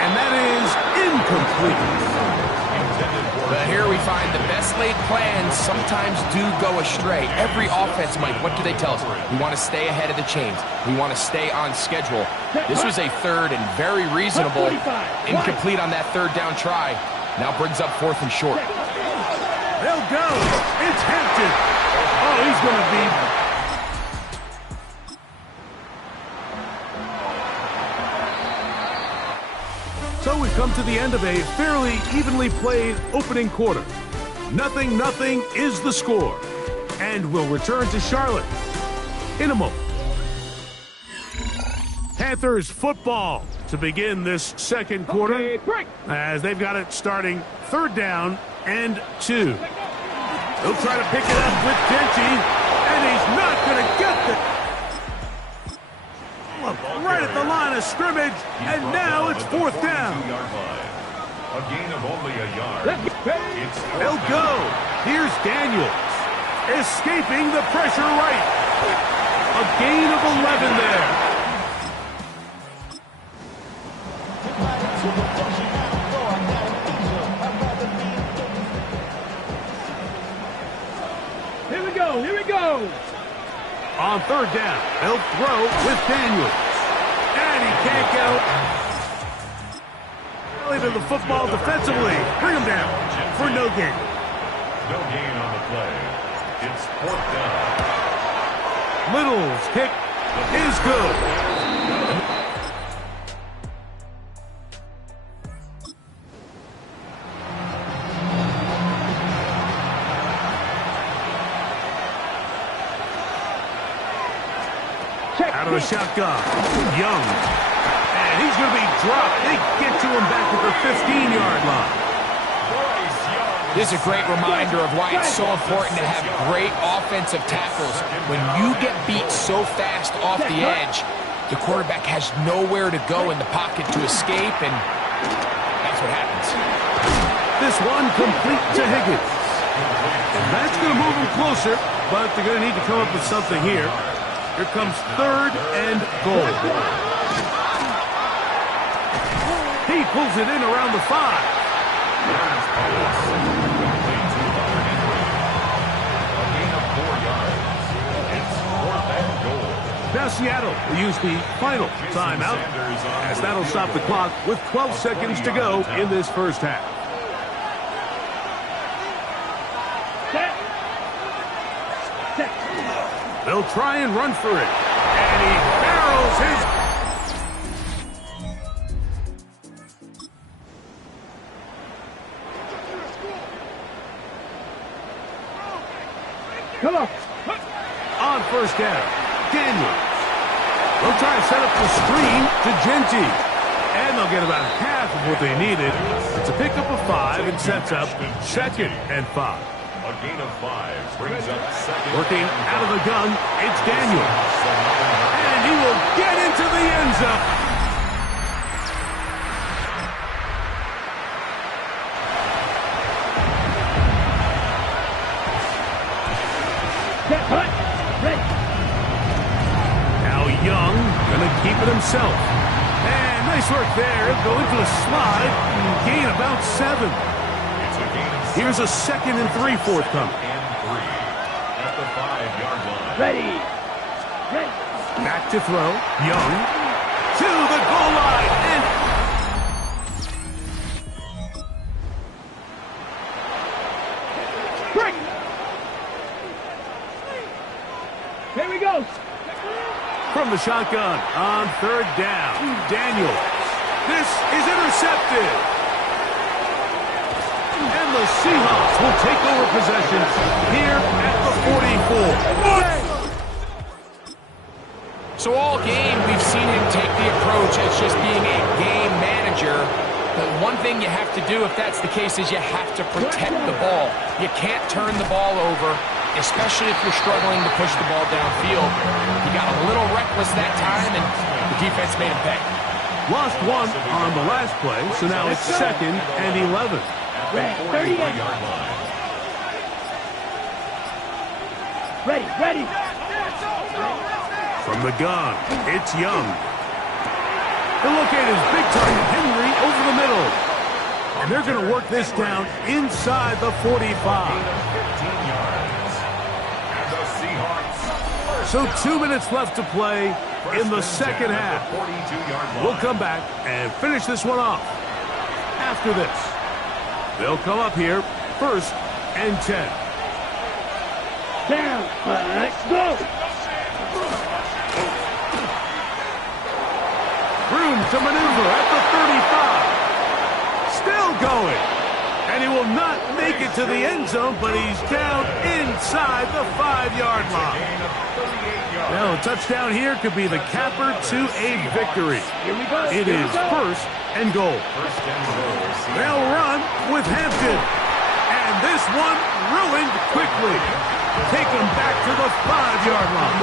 And that is incomplete. But here we find the best laid plans sometimes do go astray. Every offense, Mike, what do they tell us? We want to stay ahead of the chains. We want to stay on schedule. This was a third and very reasonable. Incomplete on that third down try. Now brings up fourth and short. They'll go. It's Hampton. Oh, he's going to be... So we've come to the end of a fairly evenly played opening quarter. 0-0 is the score. And we'll return to Charlotte in a moment. Panthers football to begin this second quarter as they've got it starting third down and 2. They'll try to pick it up with Genty, and he's not going to get the... Right at the line of scrimmage, and now it's fourth down. A gain of only a yard. They'll go. Here's Daniels, escaping the pressure right. A gain of 11 there. Here we go. On third down, they'll throw with Daniels. And he can't get out. Into the football defensively. Bring him down for no gain. No gain on the play. It's fourth down. Little's kick is good. Out of the shotgun, Young. And he's going to be dropped. They get to him back at the 15-yard line. This is a great reminder of why it's so important to have great offensive tackles. When you get beat so fast off the edge, the quarterback has nowhere to go in the pocket to escape, and that's what happens. This one complete to Higgins. And that's going to move him closer, but they're going to need to come up with something here. Here comes third and goal. He pulls it in around the 5. Now Seattle will use the final timeout, as that'll stop the clock with 12 seconds to go in this first half. They'll try and run for it. And he barrels his... Come on. on first down. Daniels. They'll try to set up the screen to Genty. And they'll get about half of what they needed. It's a pickup of 5 and sets up 2nd and 5. A gain of 5 brings up 2nd. Working out of the gun, it's Daniels. And he will get into the end zone. Now Young gonna keep it himself. And nice work there. Go into a slide and gain about 7. It's a gain of 7. Here's a 2nd and 3 forthcoming. And 3 at the 5-yard line. Ready. Back to throw. Young to the goal line. And Break. Here we go. from the shotgun on 3rd down. Daniels. This is intercepted. And the Seahawks will take over possession here at the 44. So all game, we've seen him take the approach as just being a game manager. But one thing you have to do if that's the case is you have to protect the ball. You can't turn the ball over, especially if you're struggling to push the ball downfield. He got a little reckless that time, and the defense made him pay. Lost 1 on the last play, so now it's 2nd and 11. Ready. From the gun, it's Young. They'll locate his big target, Henry, over the middle. And they're going to work this down inside the 45. So 2 minutes left to play in the second half. We'll come back and finish this one off. After this, they'll come up here, 1st and 10. Down. Let's go. Room to maneuver at the 35. Still going. And he will not make it to the end zone, but he's down inside the 5-yard line. Now, a touchdown here could be the capper to a victory. It is 1st and goal. They'll run with Hampton. And this one ruined quickly. Take them back to the 5-yard line.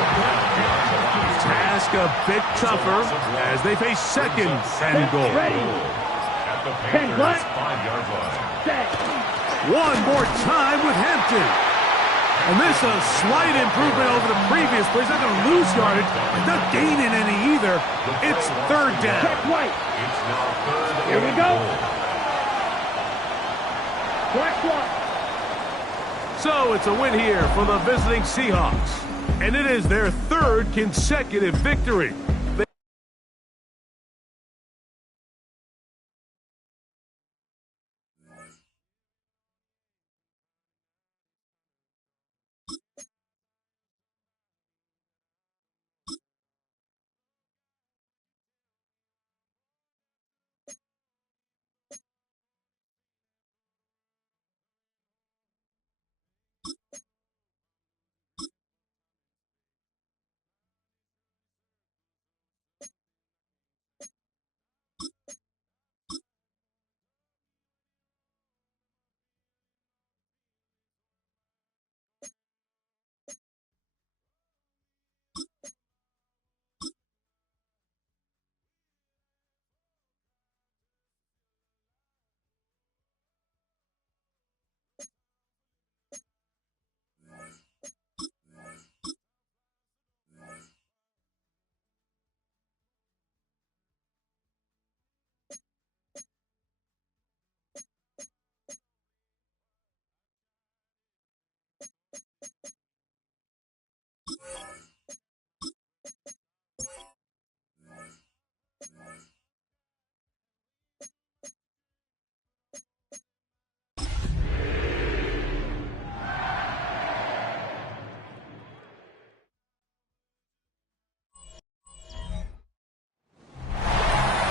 Task a bit tougher as they face 2nd and goal. At the Panthers' 5-yard line. One more time with Hampton. And this a slight improvement over the previous plays. Not going to lose yardage. Not gaining any either. It's 3rd down. It's now 3rd. Here we go. Black one. So it's a win here for the visiting Seahawks. And it is their 3rd consecutive victory.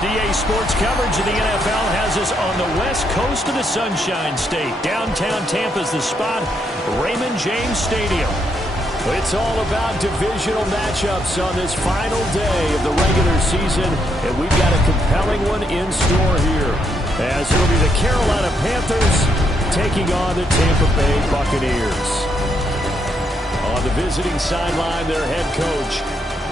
DA Sports coverage of the NFL has us on the west coast of the Sunshine State. Downtown Tampa's the spot, Raymond James Stadium. It's all about divisional matchups on this final day of the regular season, and we've got a compelling one in store here, as it'll be the Carolina Panthers taking on the Tampa Bay Buccaneers. On the visiting sideline, their head coach.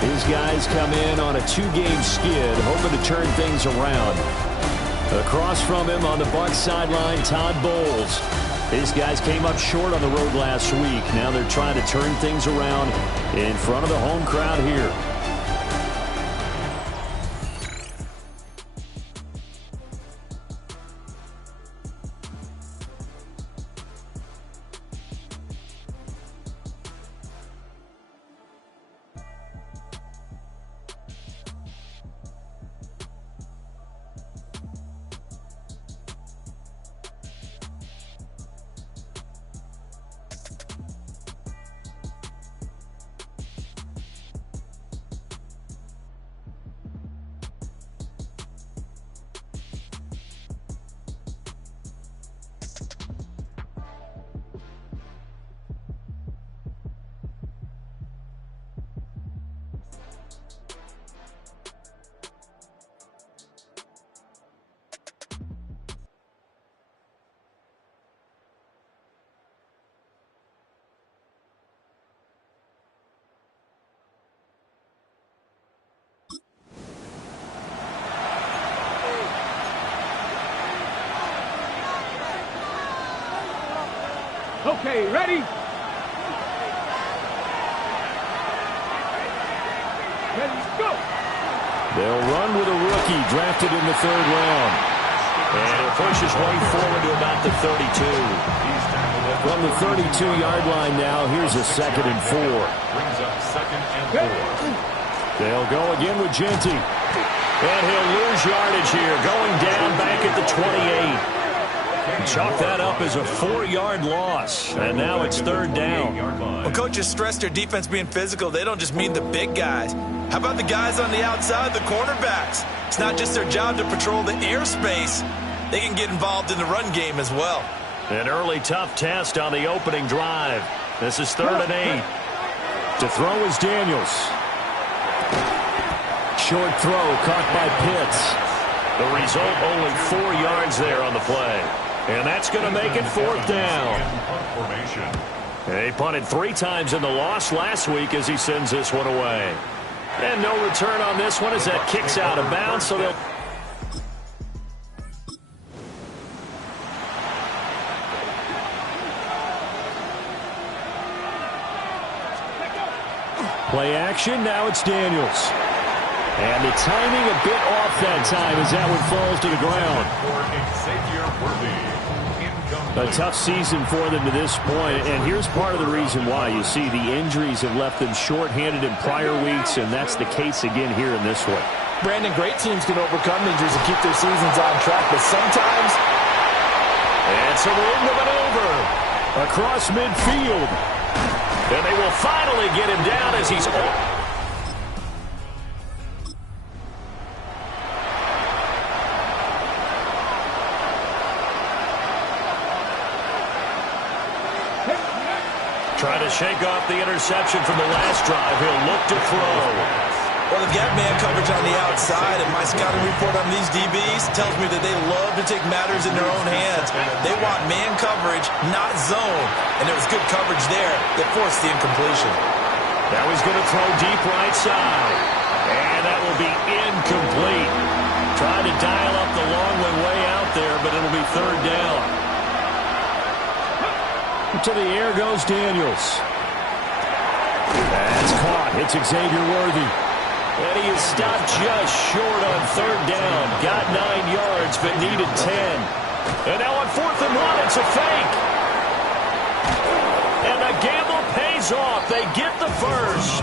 These guys come in on a 2-game skid, hoping to turn things around. Across from him on the Bucs sideline, Todd Bowles. These guys came up short on the road last week. Now they're trying to turn things around in front of the home crowd here. Okay, ready? Ready, go! They'll run with a rookie drafted in the 3rd round. And it pushes one forward to about the 32. From the 32-yard line now, here's a 2nd and 4. Brings up 2nd and 4. They'll go again with Genty. And he'll lose yardage here, going down back at the 28. Chalk that up as a 4-yard loss, and now it's 3rd down. Well, coaches stress their defense being physical. They don't just mean the big guys. How about the guys on the outside, the cornerbacks? It's not just their job to patrol the airspace. They can get involved in the run game as well. An early tough test on the opening drive. This is 3rd and 8. To throw is Daniels. Short throw caught by Pitts. The result, only 4 yards there on the play. And that's going to make it 4th down. He punted 3 times in the loss last week as he sends this one away. And no return on this one as that kicks out of bounds, so they'll... Play action, now it's Daniels. And the timing a bit off that time as that one falls to the ground. A tough season for them to this point, and here's part of the reason why. You see, the injuries have left them shorthanded in prior weeks, and that's the case again here in this one. Brandon, great teams can overcome injuries and keep their seasons on track, but sometimes... And so we're in the maneuver across midfield. And they will finally get him down as he's... Trying to shake off the interception from the last drive. He'll look to throw. Well, they've got man coverage on the outside, and my scouting report on these DBs tells me that they love to take matters in their own hands. They want man coverage, not zone. And there was good coverage there that forced the incompletion. Now he's going to throw deep right side. And that will be incomplete. Trying to dial up the long way out there, but it'll be 3rd down. To the air goes Daniels. That's caught. Hits Xavier Worthy. And he is stopped just short on 3rd down. Got 9 yards, but needed 10. And now on 4th and 1, it's a fake. And the gamble pays off. They get the first.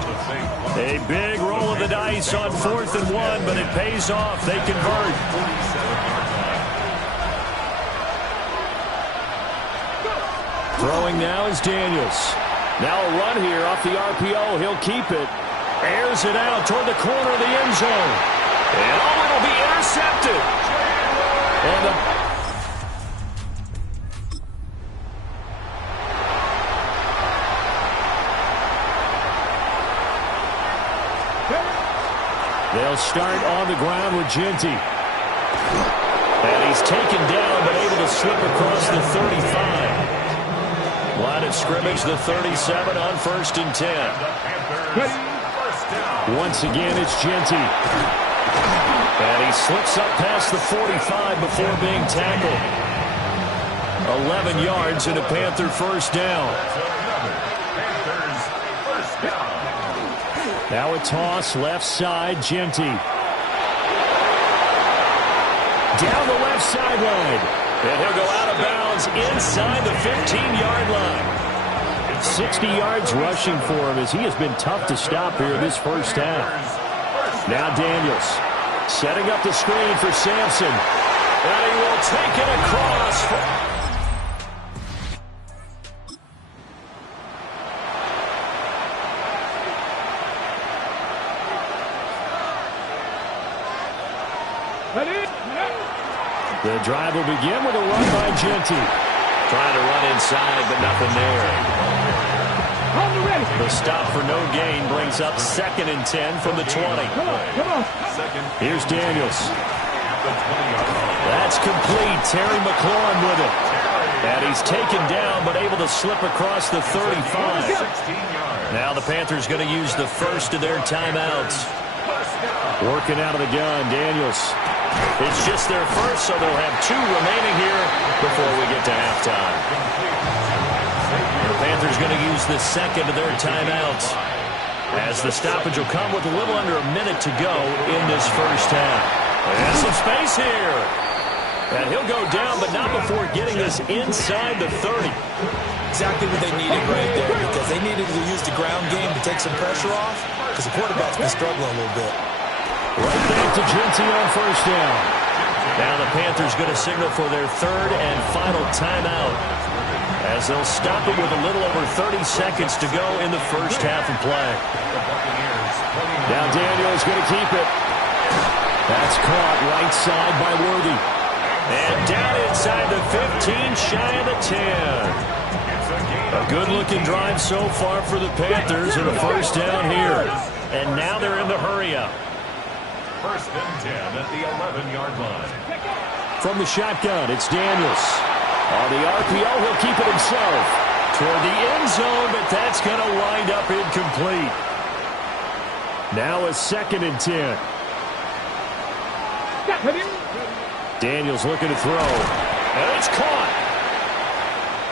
A big roll of the dice on 4th and 1, but it pays off. They convert. Throwing now is Daniels. Now a run here off the RPO. He'll keep it. Airs it out toward the corner of the end zone. And oh, it'll be intercepted. And They'll start on the ground with Ginty. And he's taken down but able to slip across the 35. Line of scrimmage, the 37 on 1st and 10. Once again, it's Ginty. And he slips up past the 45 before being tackled. 11 yards and a Panther first down. Now a toss left side, Ginty. Down the left sideline. And he'll go out of bounds inside the 15-yard line. 60 yards rushing for him as he has been tough to stop here this first half. Now Daniels setting up the screen for Sampson. And he will take it across. The drive will begin with a run by Ginty. Trying to run inside, but nothing there. The stop for no gain brings up 2nd and 10 from the 20. Here's Daniels. That's complete. Terry McLaurin with it. And he's taken down, but able to slip across the 35. Now the Panthers going to use the first of their timeouts. Working out of the gun, Daniels. It's just their first, so they'll have 2 remaining here before we get to halftime. The Panthers going to use the second of their timeouts, as the stoppage will come with a little under a minute to go in this first half. And some space here. And he'll go down, but not before getting this inside the 30. Exactly what they needed right there, because they needed to use the ground game to take some pressure off, because the quarterback's been struggling a little bit. Right back to Ginty on first down. Now the Panthers going to signal for their 3rd and final timeout, as they'll stop it with a little over 30 seconds to go in the first half of play. Now Daniels going to keep it. That's caught right side by Worthy. And down inside the 15, shy of the 10. A good-looking drive so far for the Panthers, and a first down here. And now they're in the hurry-up. 1st and 10 at the 11-yard line. From the shotgun, it's Daniels. On the RPO, he'll keep it himself. Toward the end zone, but that's going to wind up incomplete. Now a 2nd and 10. Daniels looking to throw. And it's caught.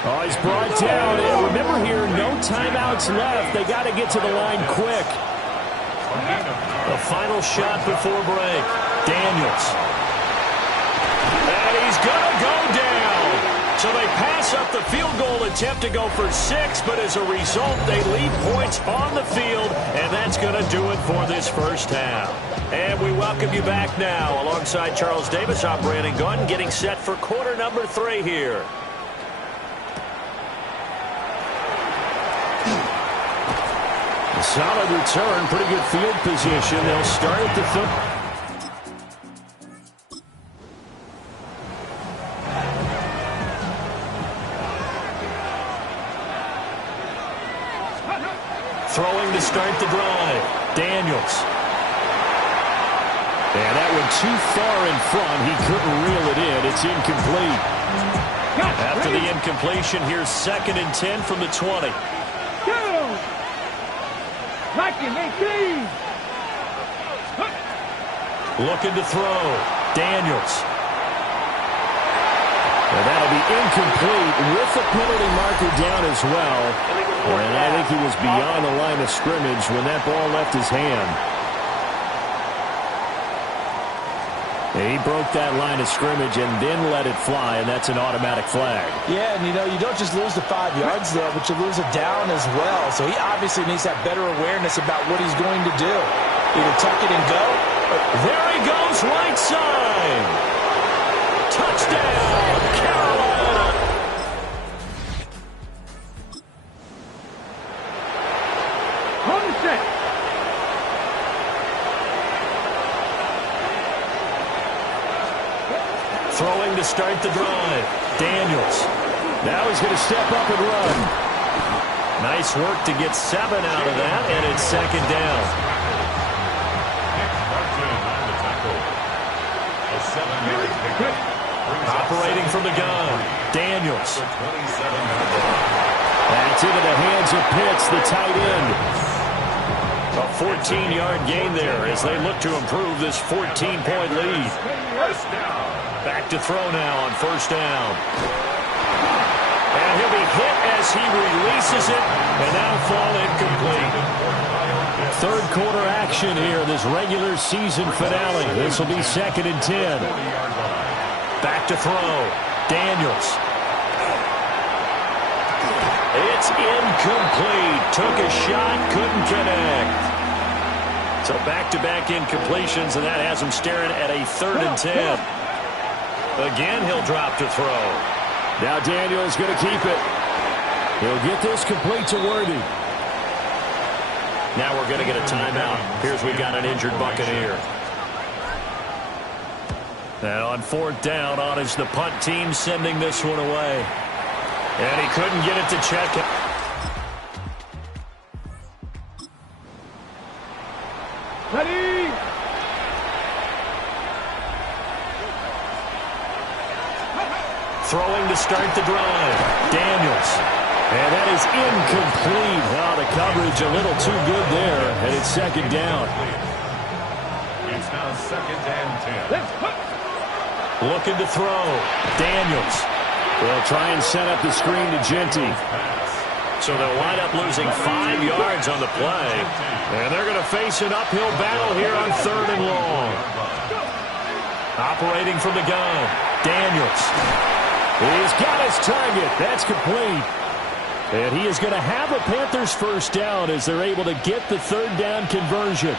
Oh, he's brought down. And remember here, no timeouts left. They got to get to the line quick. The final shot before break. Daniels. And he's going to go down. So they pass up the field goal attempt to go for 6, but as a result, they leave points on the field, and that's going to do it for this first half. And we welcome you back now alongside Charles Davis. I'm Brandon Gunn, getting set for quarter number 3 here. A solid return, pretty good field position. They'll start at the throwing to start the drive. Daniels. And that one too far in front. He couldn't reel it in. It's incomplete. After the incompletion, here's 2nd and 10 from the 20. Looking to throw. Daniels. And that'll be incomplete with the penalty marker down as well. And I think he was beyond the line of scrimmage when that ball left his hand. He broke that line of scrimmage and then let it fly, and that's an automatic flag. Yeah, and you don't just lose the 5 yards there, but you lose it down as well. So he obviously needs that better awareness about what he's going to do. Either tuck it and go. There he goes, right side. Touchdown, Carolina. Throwing to start the drive. Daniels. Now he's going to step up and run. Nice work to get 7 out of that, and it's 2nd down. Operating from the gun, Daniels. That's into the hands of Pitts, the tight end. A 14-yard gain there as they look to improve this 14-point lead. Back to throw now on first down. And he'll be hit as he releases it, and that'll fall incomplete. Third quarter action here, this regular season finale. This will be 2nd and 10. Back to throw. Daniels. It's incomplete. Took a shot, couldn't connect. So back-to-back incompletions, and that has him staring at a 3rd and 10. Again, he'll drop to throw. Now Daniels going to keep it. He'll get this complete to Worthy. Now we're going to get a timeout. Here's we've got an injured Buccaneer. And on 4th down, on is the punt team sending this one away. And he couldn't get it to check it. Ready? Throwing to start the drive. Daniels. And that is incomplete. Oh, the coverage a little too good there. And it's 2nd down. It's now 2nd and 10. Looking to throw. Daniels. They'll try and set up the screen to Genty. So they'll wind up losing 5 yards on the play. And they're going to face an uphill battle here on 3rd and long. Operating from the gun. Daniels. He's got his target. That's complete. And he is going to have a Panthers first down as they're able to get the 3rd down conversion.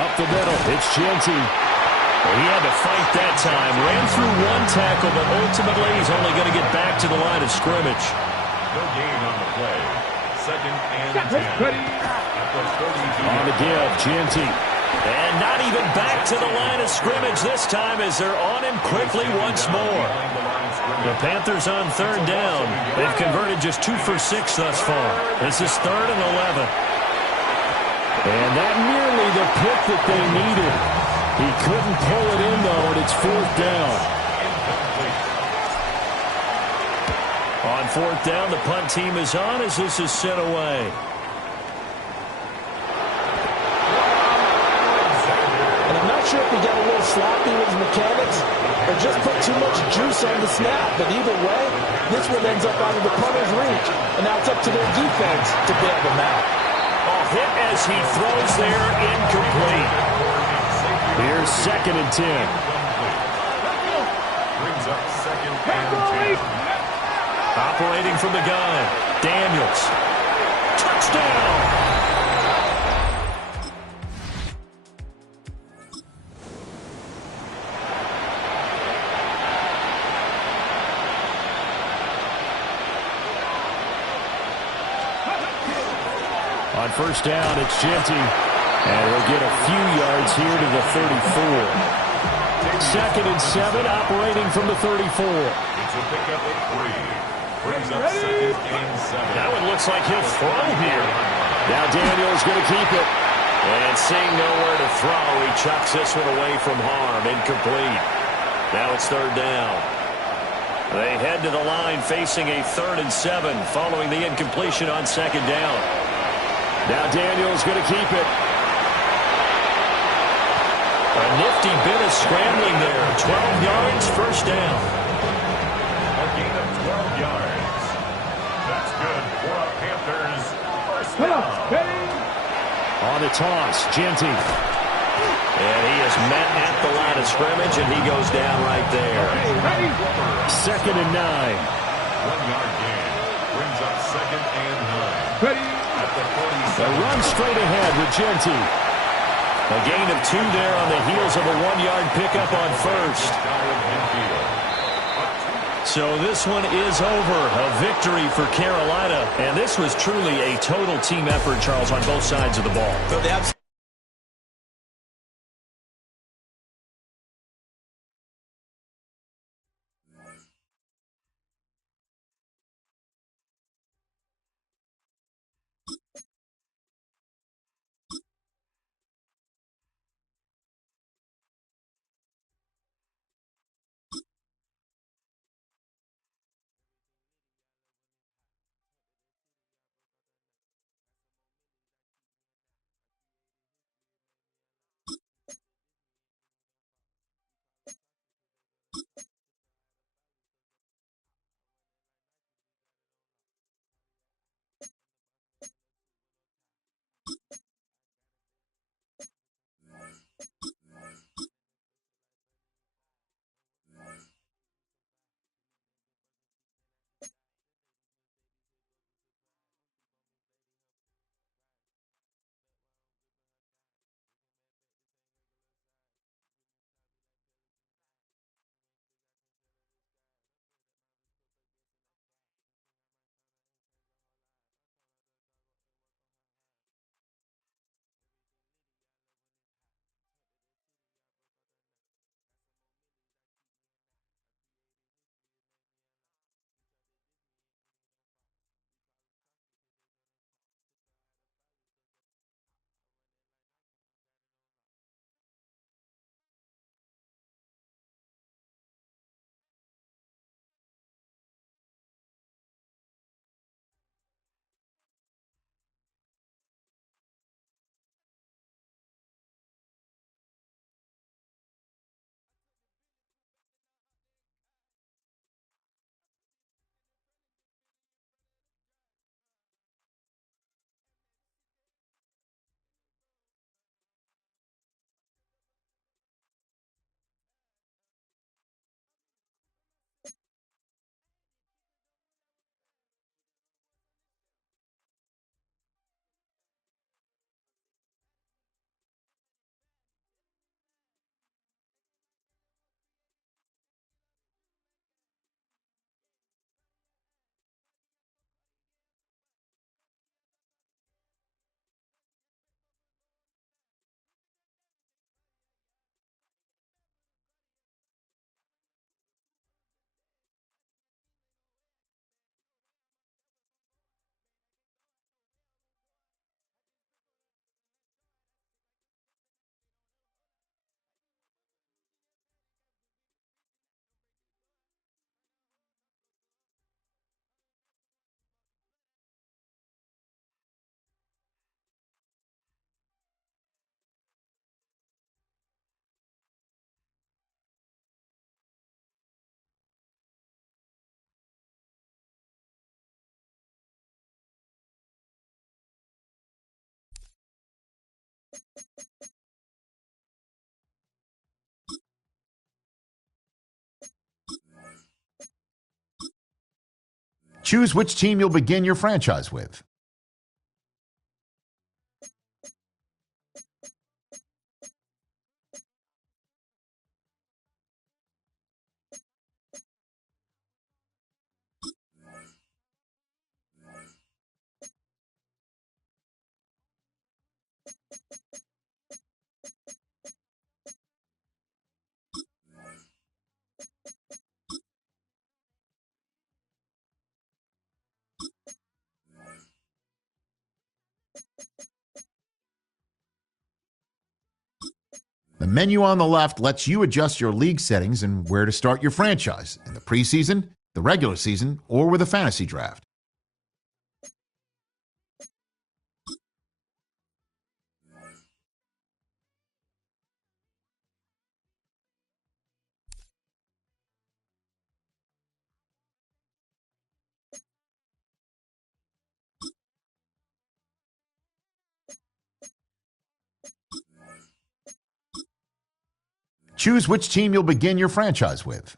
Up the middle, it's Genty. He had to fight that time. Ran through 1 tackle, but ultimately he's only going to get back to the line of scrimmage. No gain on the play. 2nd and 10. On the give, Genty. And not even back to the line of scrimmage this time as they're on him quickly once more. The Panthers on 3rd down. They've converted just 2 for 6 thus far. This is 3rd and 11. And that nearly the pick that they needed. He couldn't pull it in, though, and it's 4th down. On 4th down, the punt team is on as this is sent away. And I'm not sure if he got a little sloppy with his mechanics or just put too much juice on the snap. But either way, this one ends up out of the punter's reach. And now it's up to their defense to bail them out. A hit as he throws there, incomplete. Here's 2nd and 10. Brings up 2nd and 10. Operating from the gun. Daniels. Touchdown! On first down, it's Genty. And he'll get a few yards here to the 34. 2nd and 7, operating from the 34. It's a pickup of 3. Brings up 2nd and 7. Now it looks like he'll throw here. Now Daniels going to keep it. And seeing nowhere to throw, he chucks this one away from harm. Incomplete. Now it's 3rd down. They head to the line facing a 3rd and 7 following the incompletion on 2nd down. Now Daniels going to keep it. A nifty bit of scrambling there. 12 yards, first down. A gain of 12 yards. That's good for a Panthers first down. On the toss, Genty. And he is met at the line of scrimmage, and he goes down right there. 2nd and 9. 1-yard gain. Brings up 2nd and 9. At the 47. A run straight ahead with Genty. A gain of 2 there on the heels of a 1-yard pickup on first. So this one is over. A victory for Carolina. And this was truly a total team effort, Charles, on both sides of the ball. Choose which team you'll begin your franchise with. The menu on the left lets you adjust your league settings and where to start your franchise in the preseason, the regular season, or with a fantasy draft. Choose which team you'll begin your franchise with.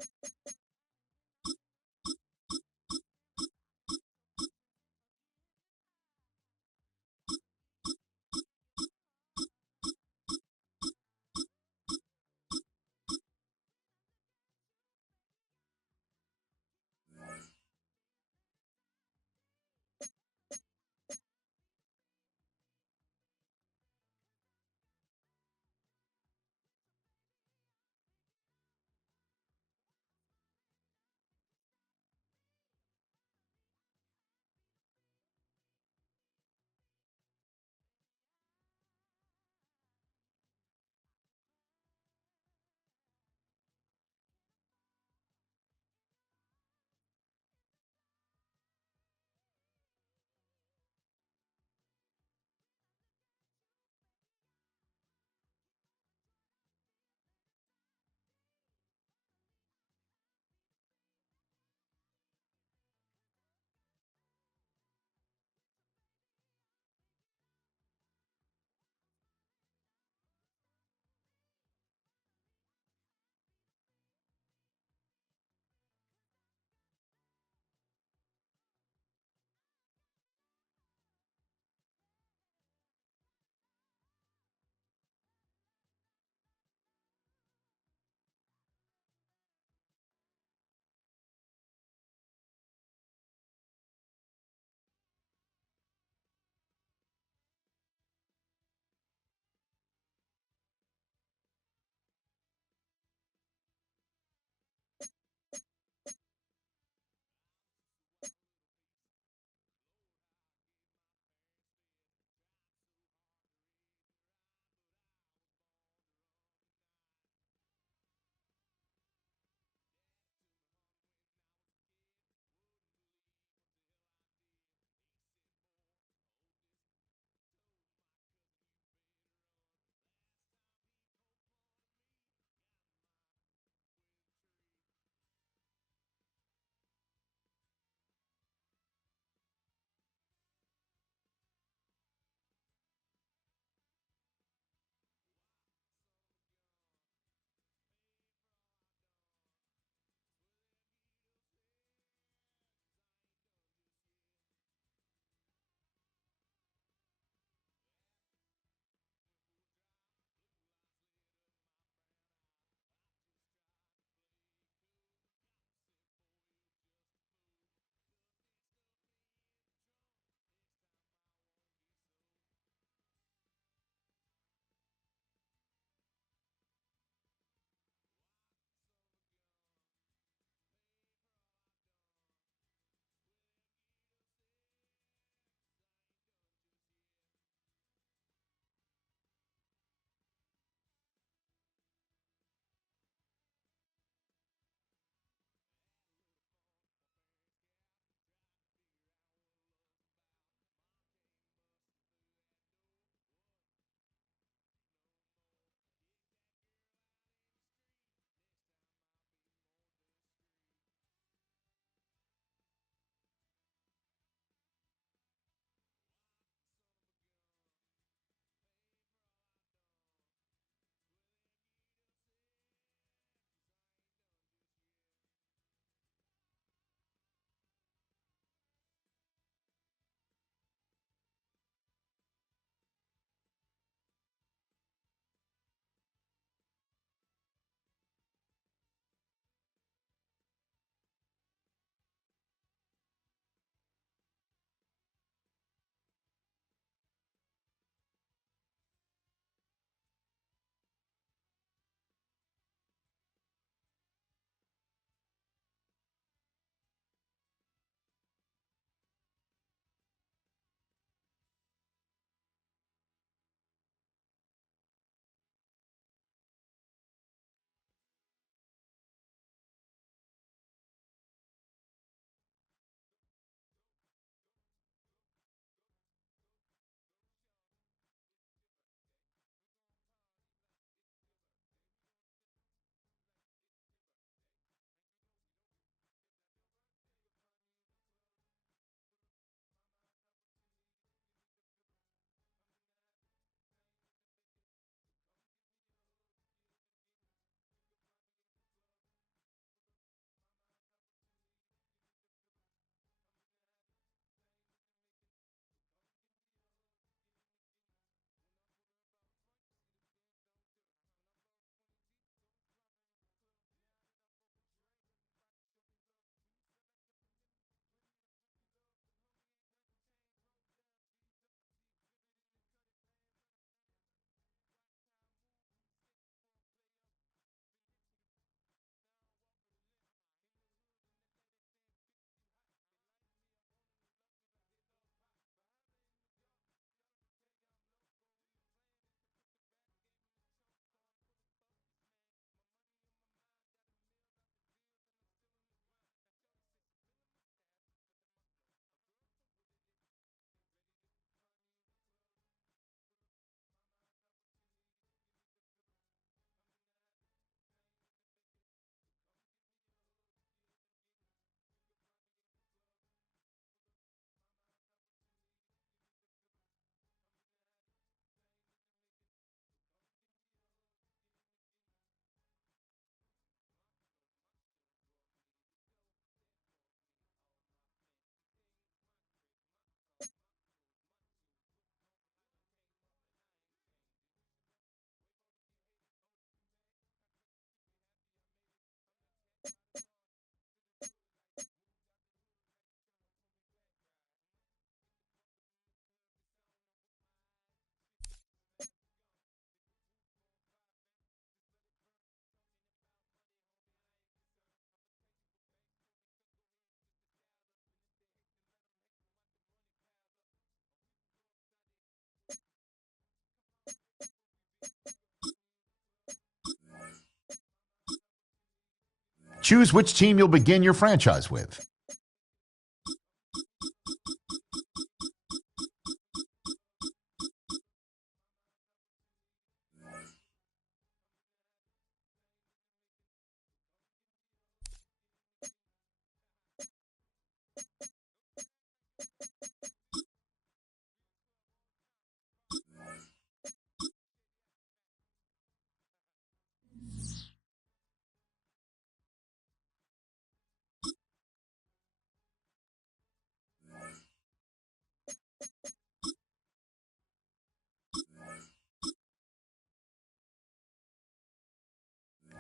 Choose which team you'll begin your franchise with.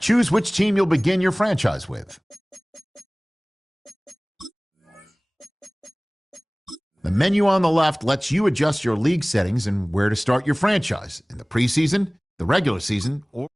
Choose which team you'll begin your franchise with. The menu on the left lets you adjust your league settings and where to start your franchise in the preseason, the regular season, or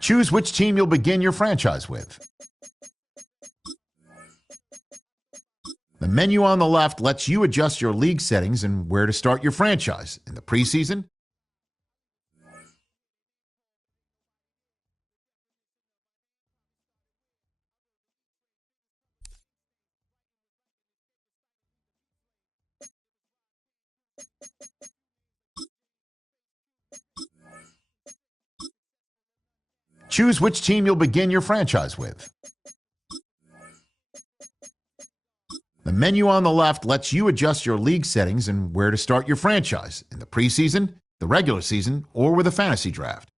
Choose which team you'll begin your franchise with. The menu on the left lets you adjust your league settings and where to start your franchise in the preseason. Choose which team you'll begin your franchise with. The menu on the left lets you adjust your league settings and where to start your franchise in the preseason, the regular season, or with a fantasy draft.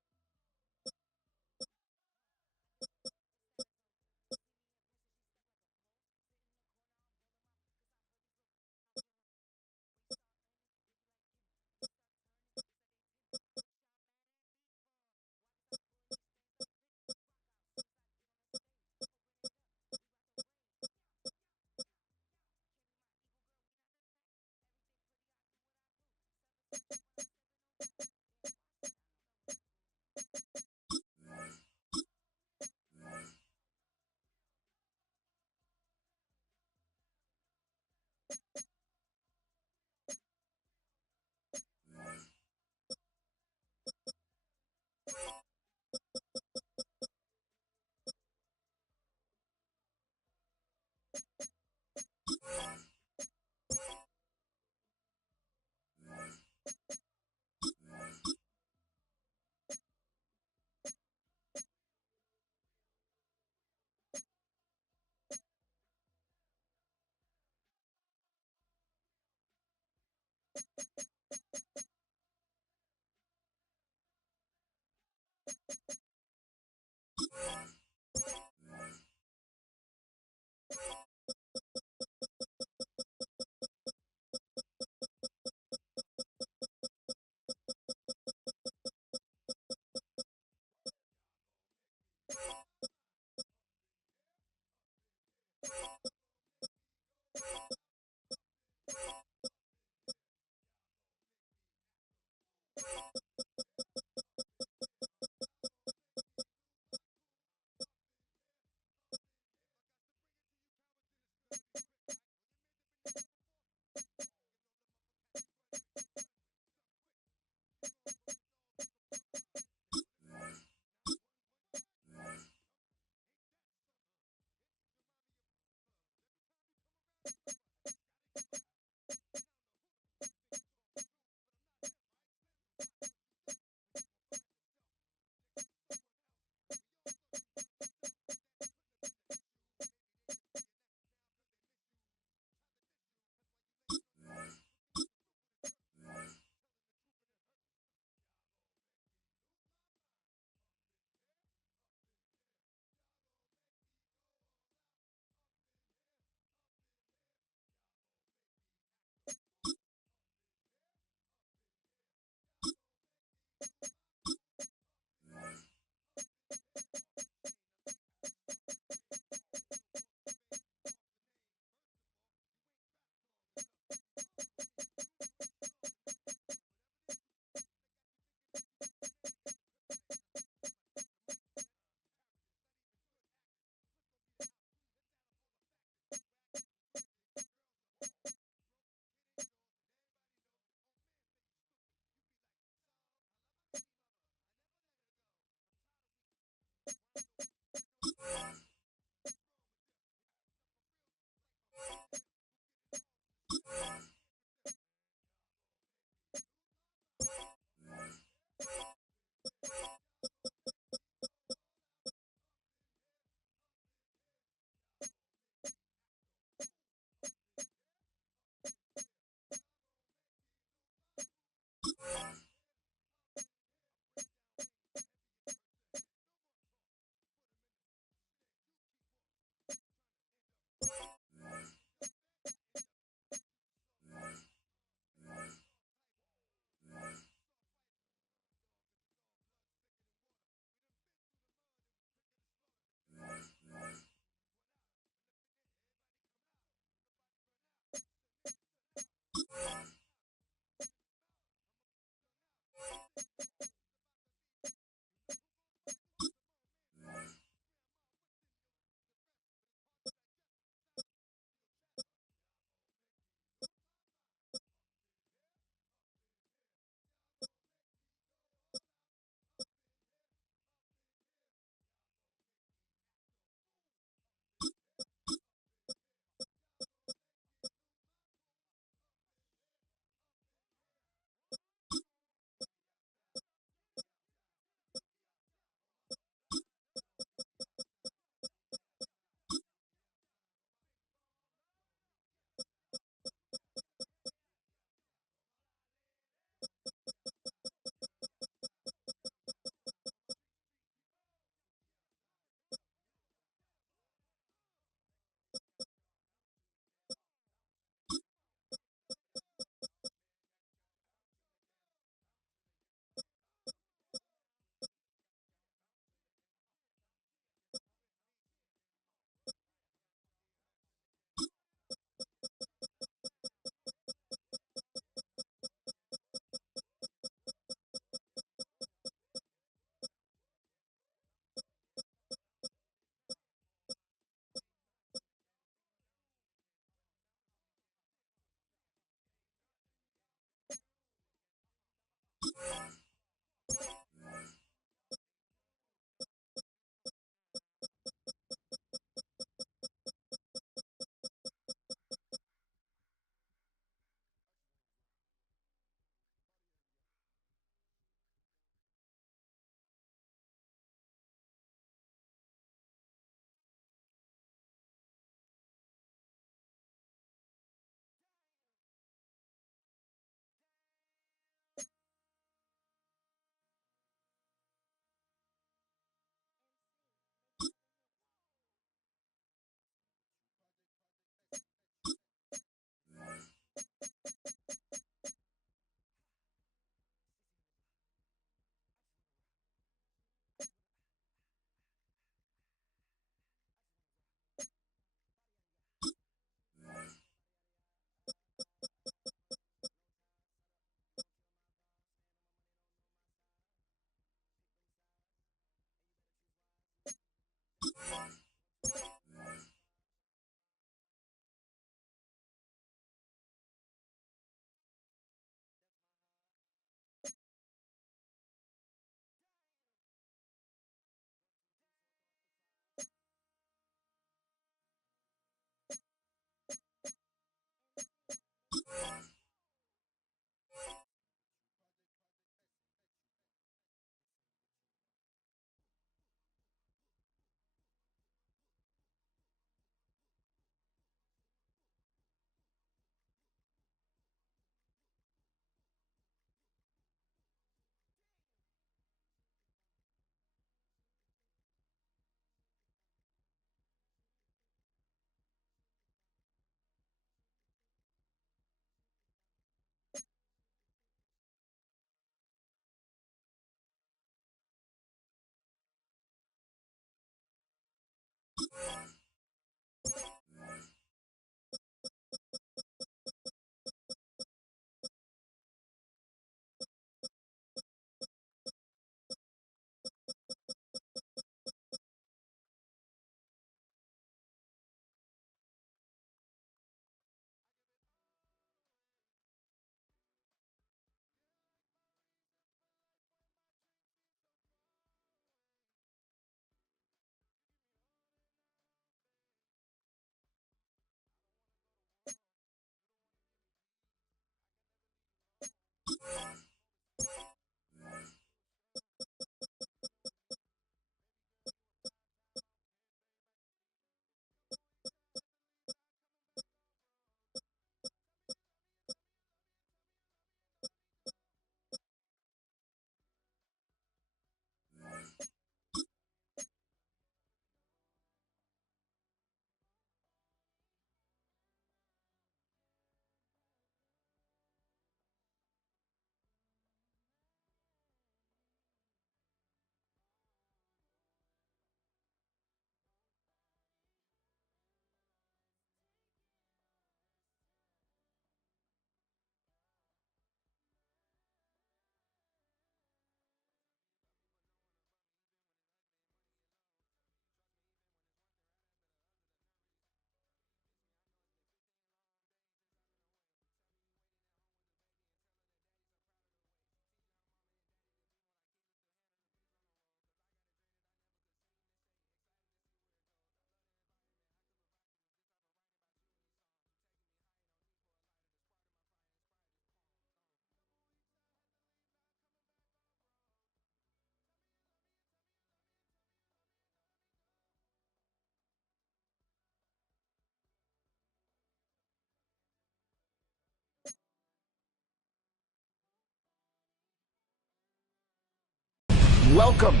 Welcome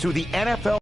to the NFL.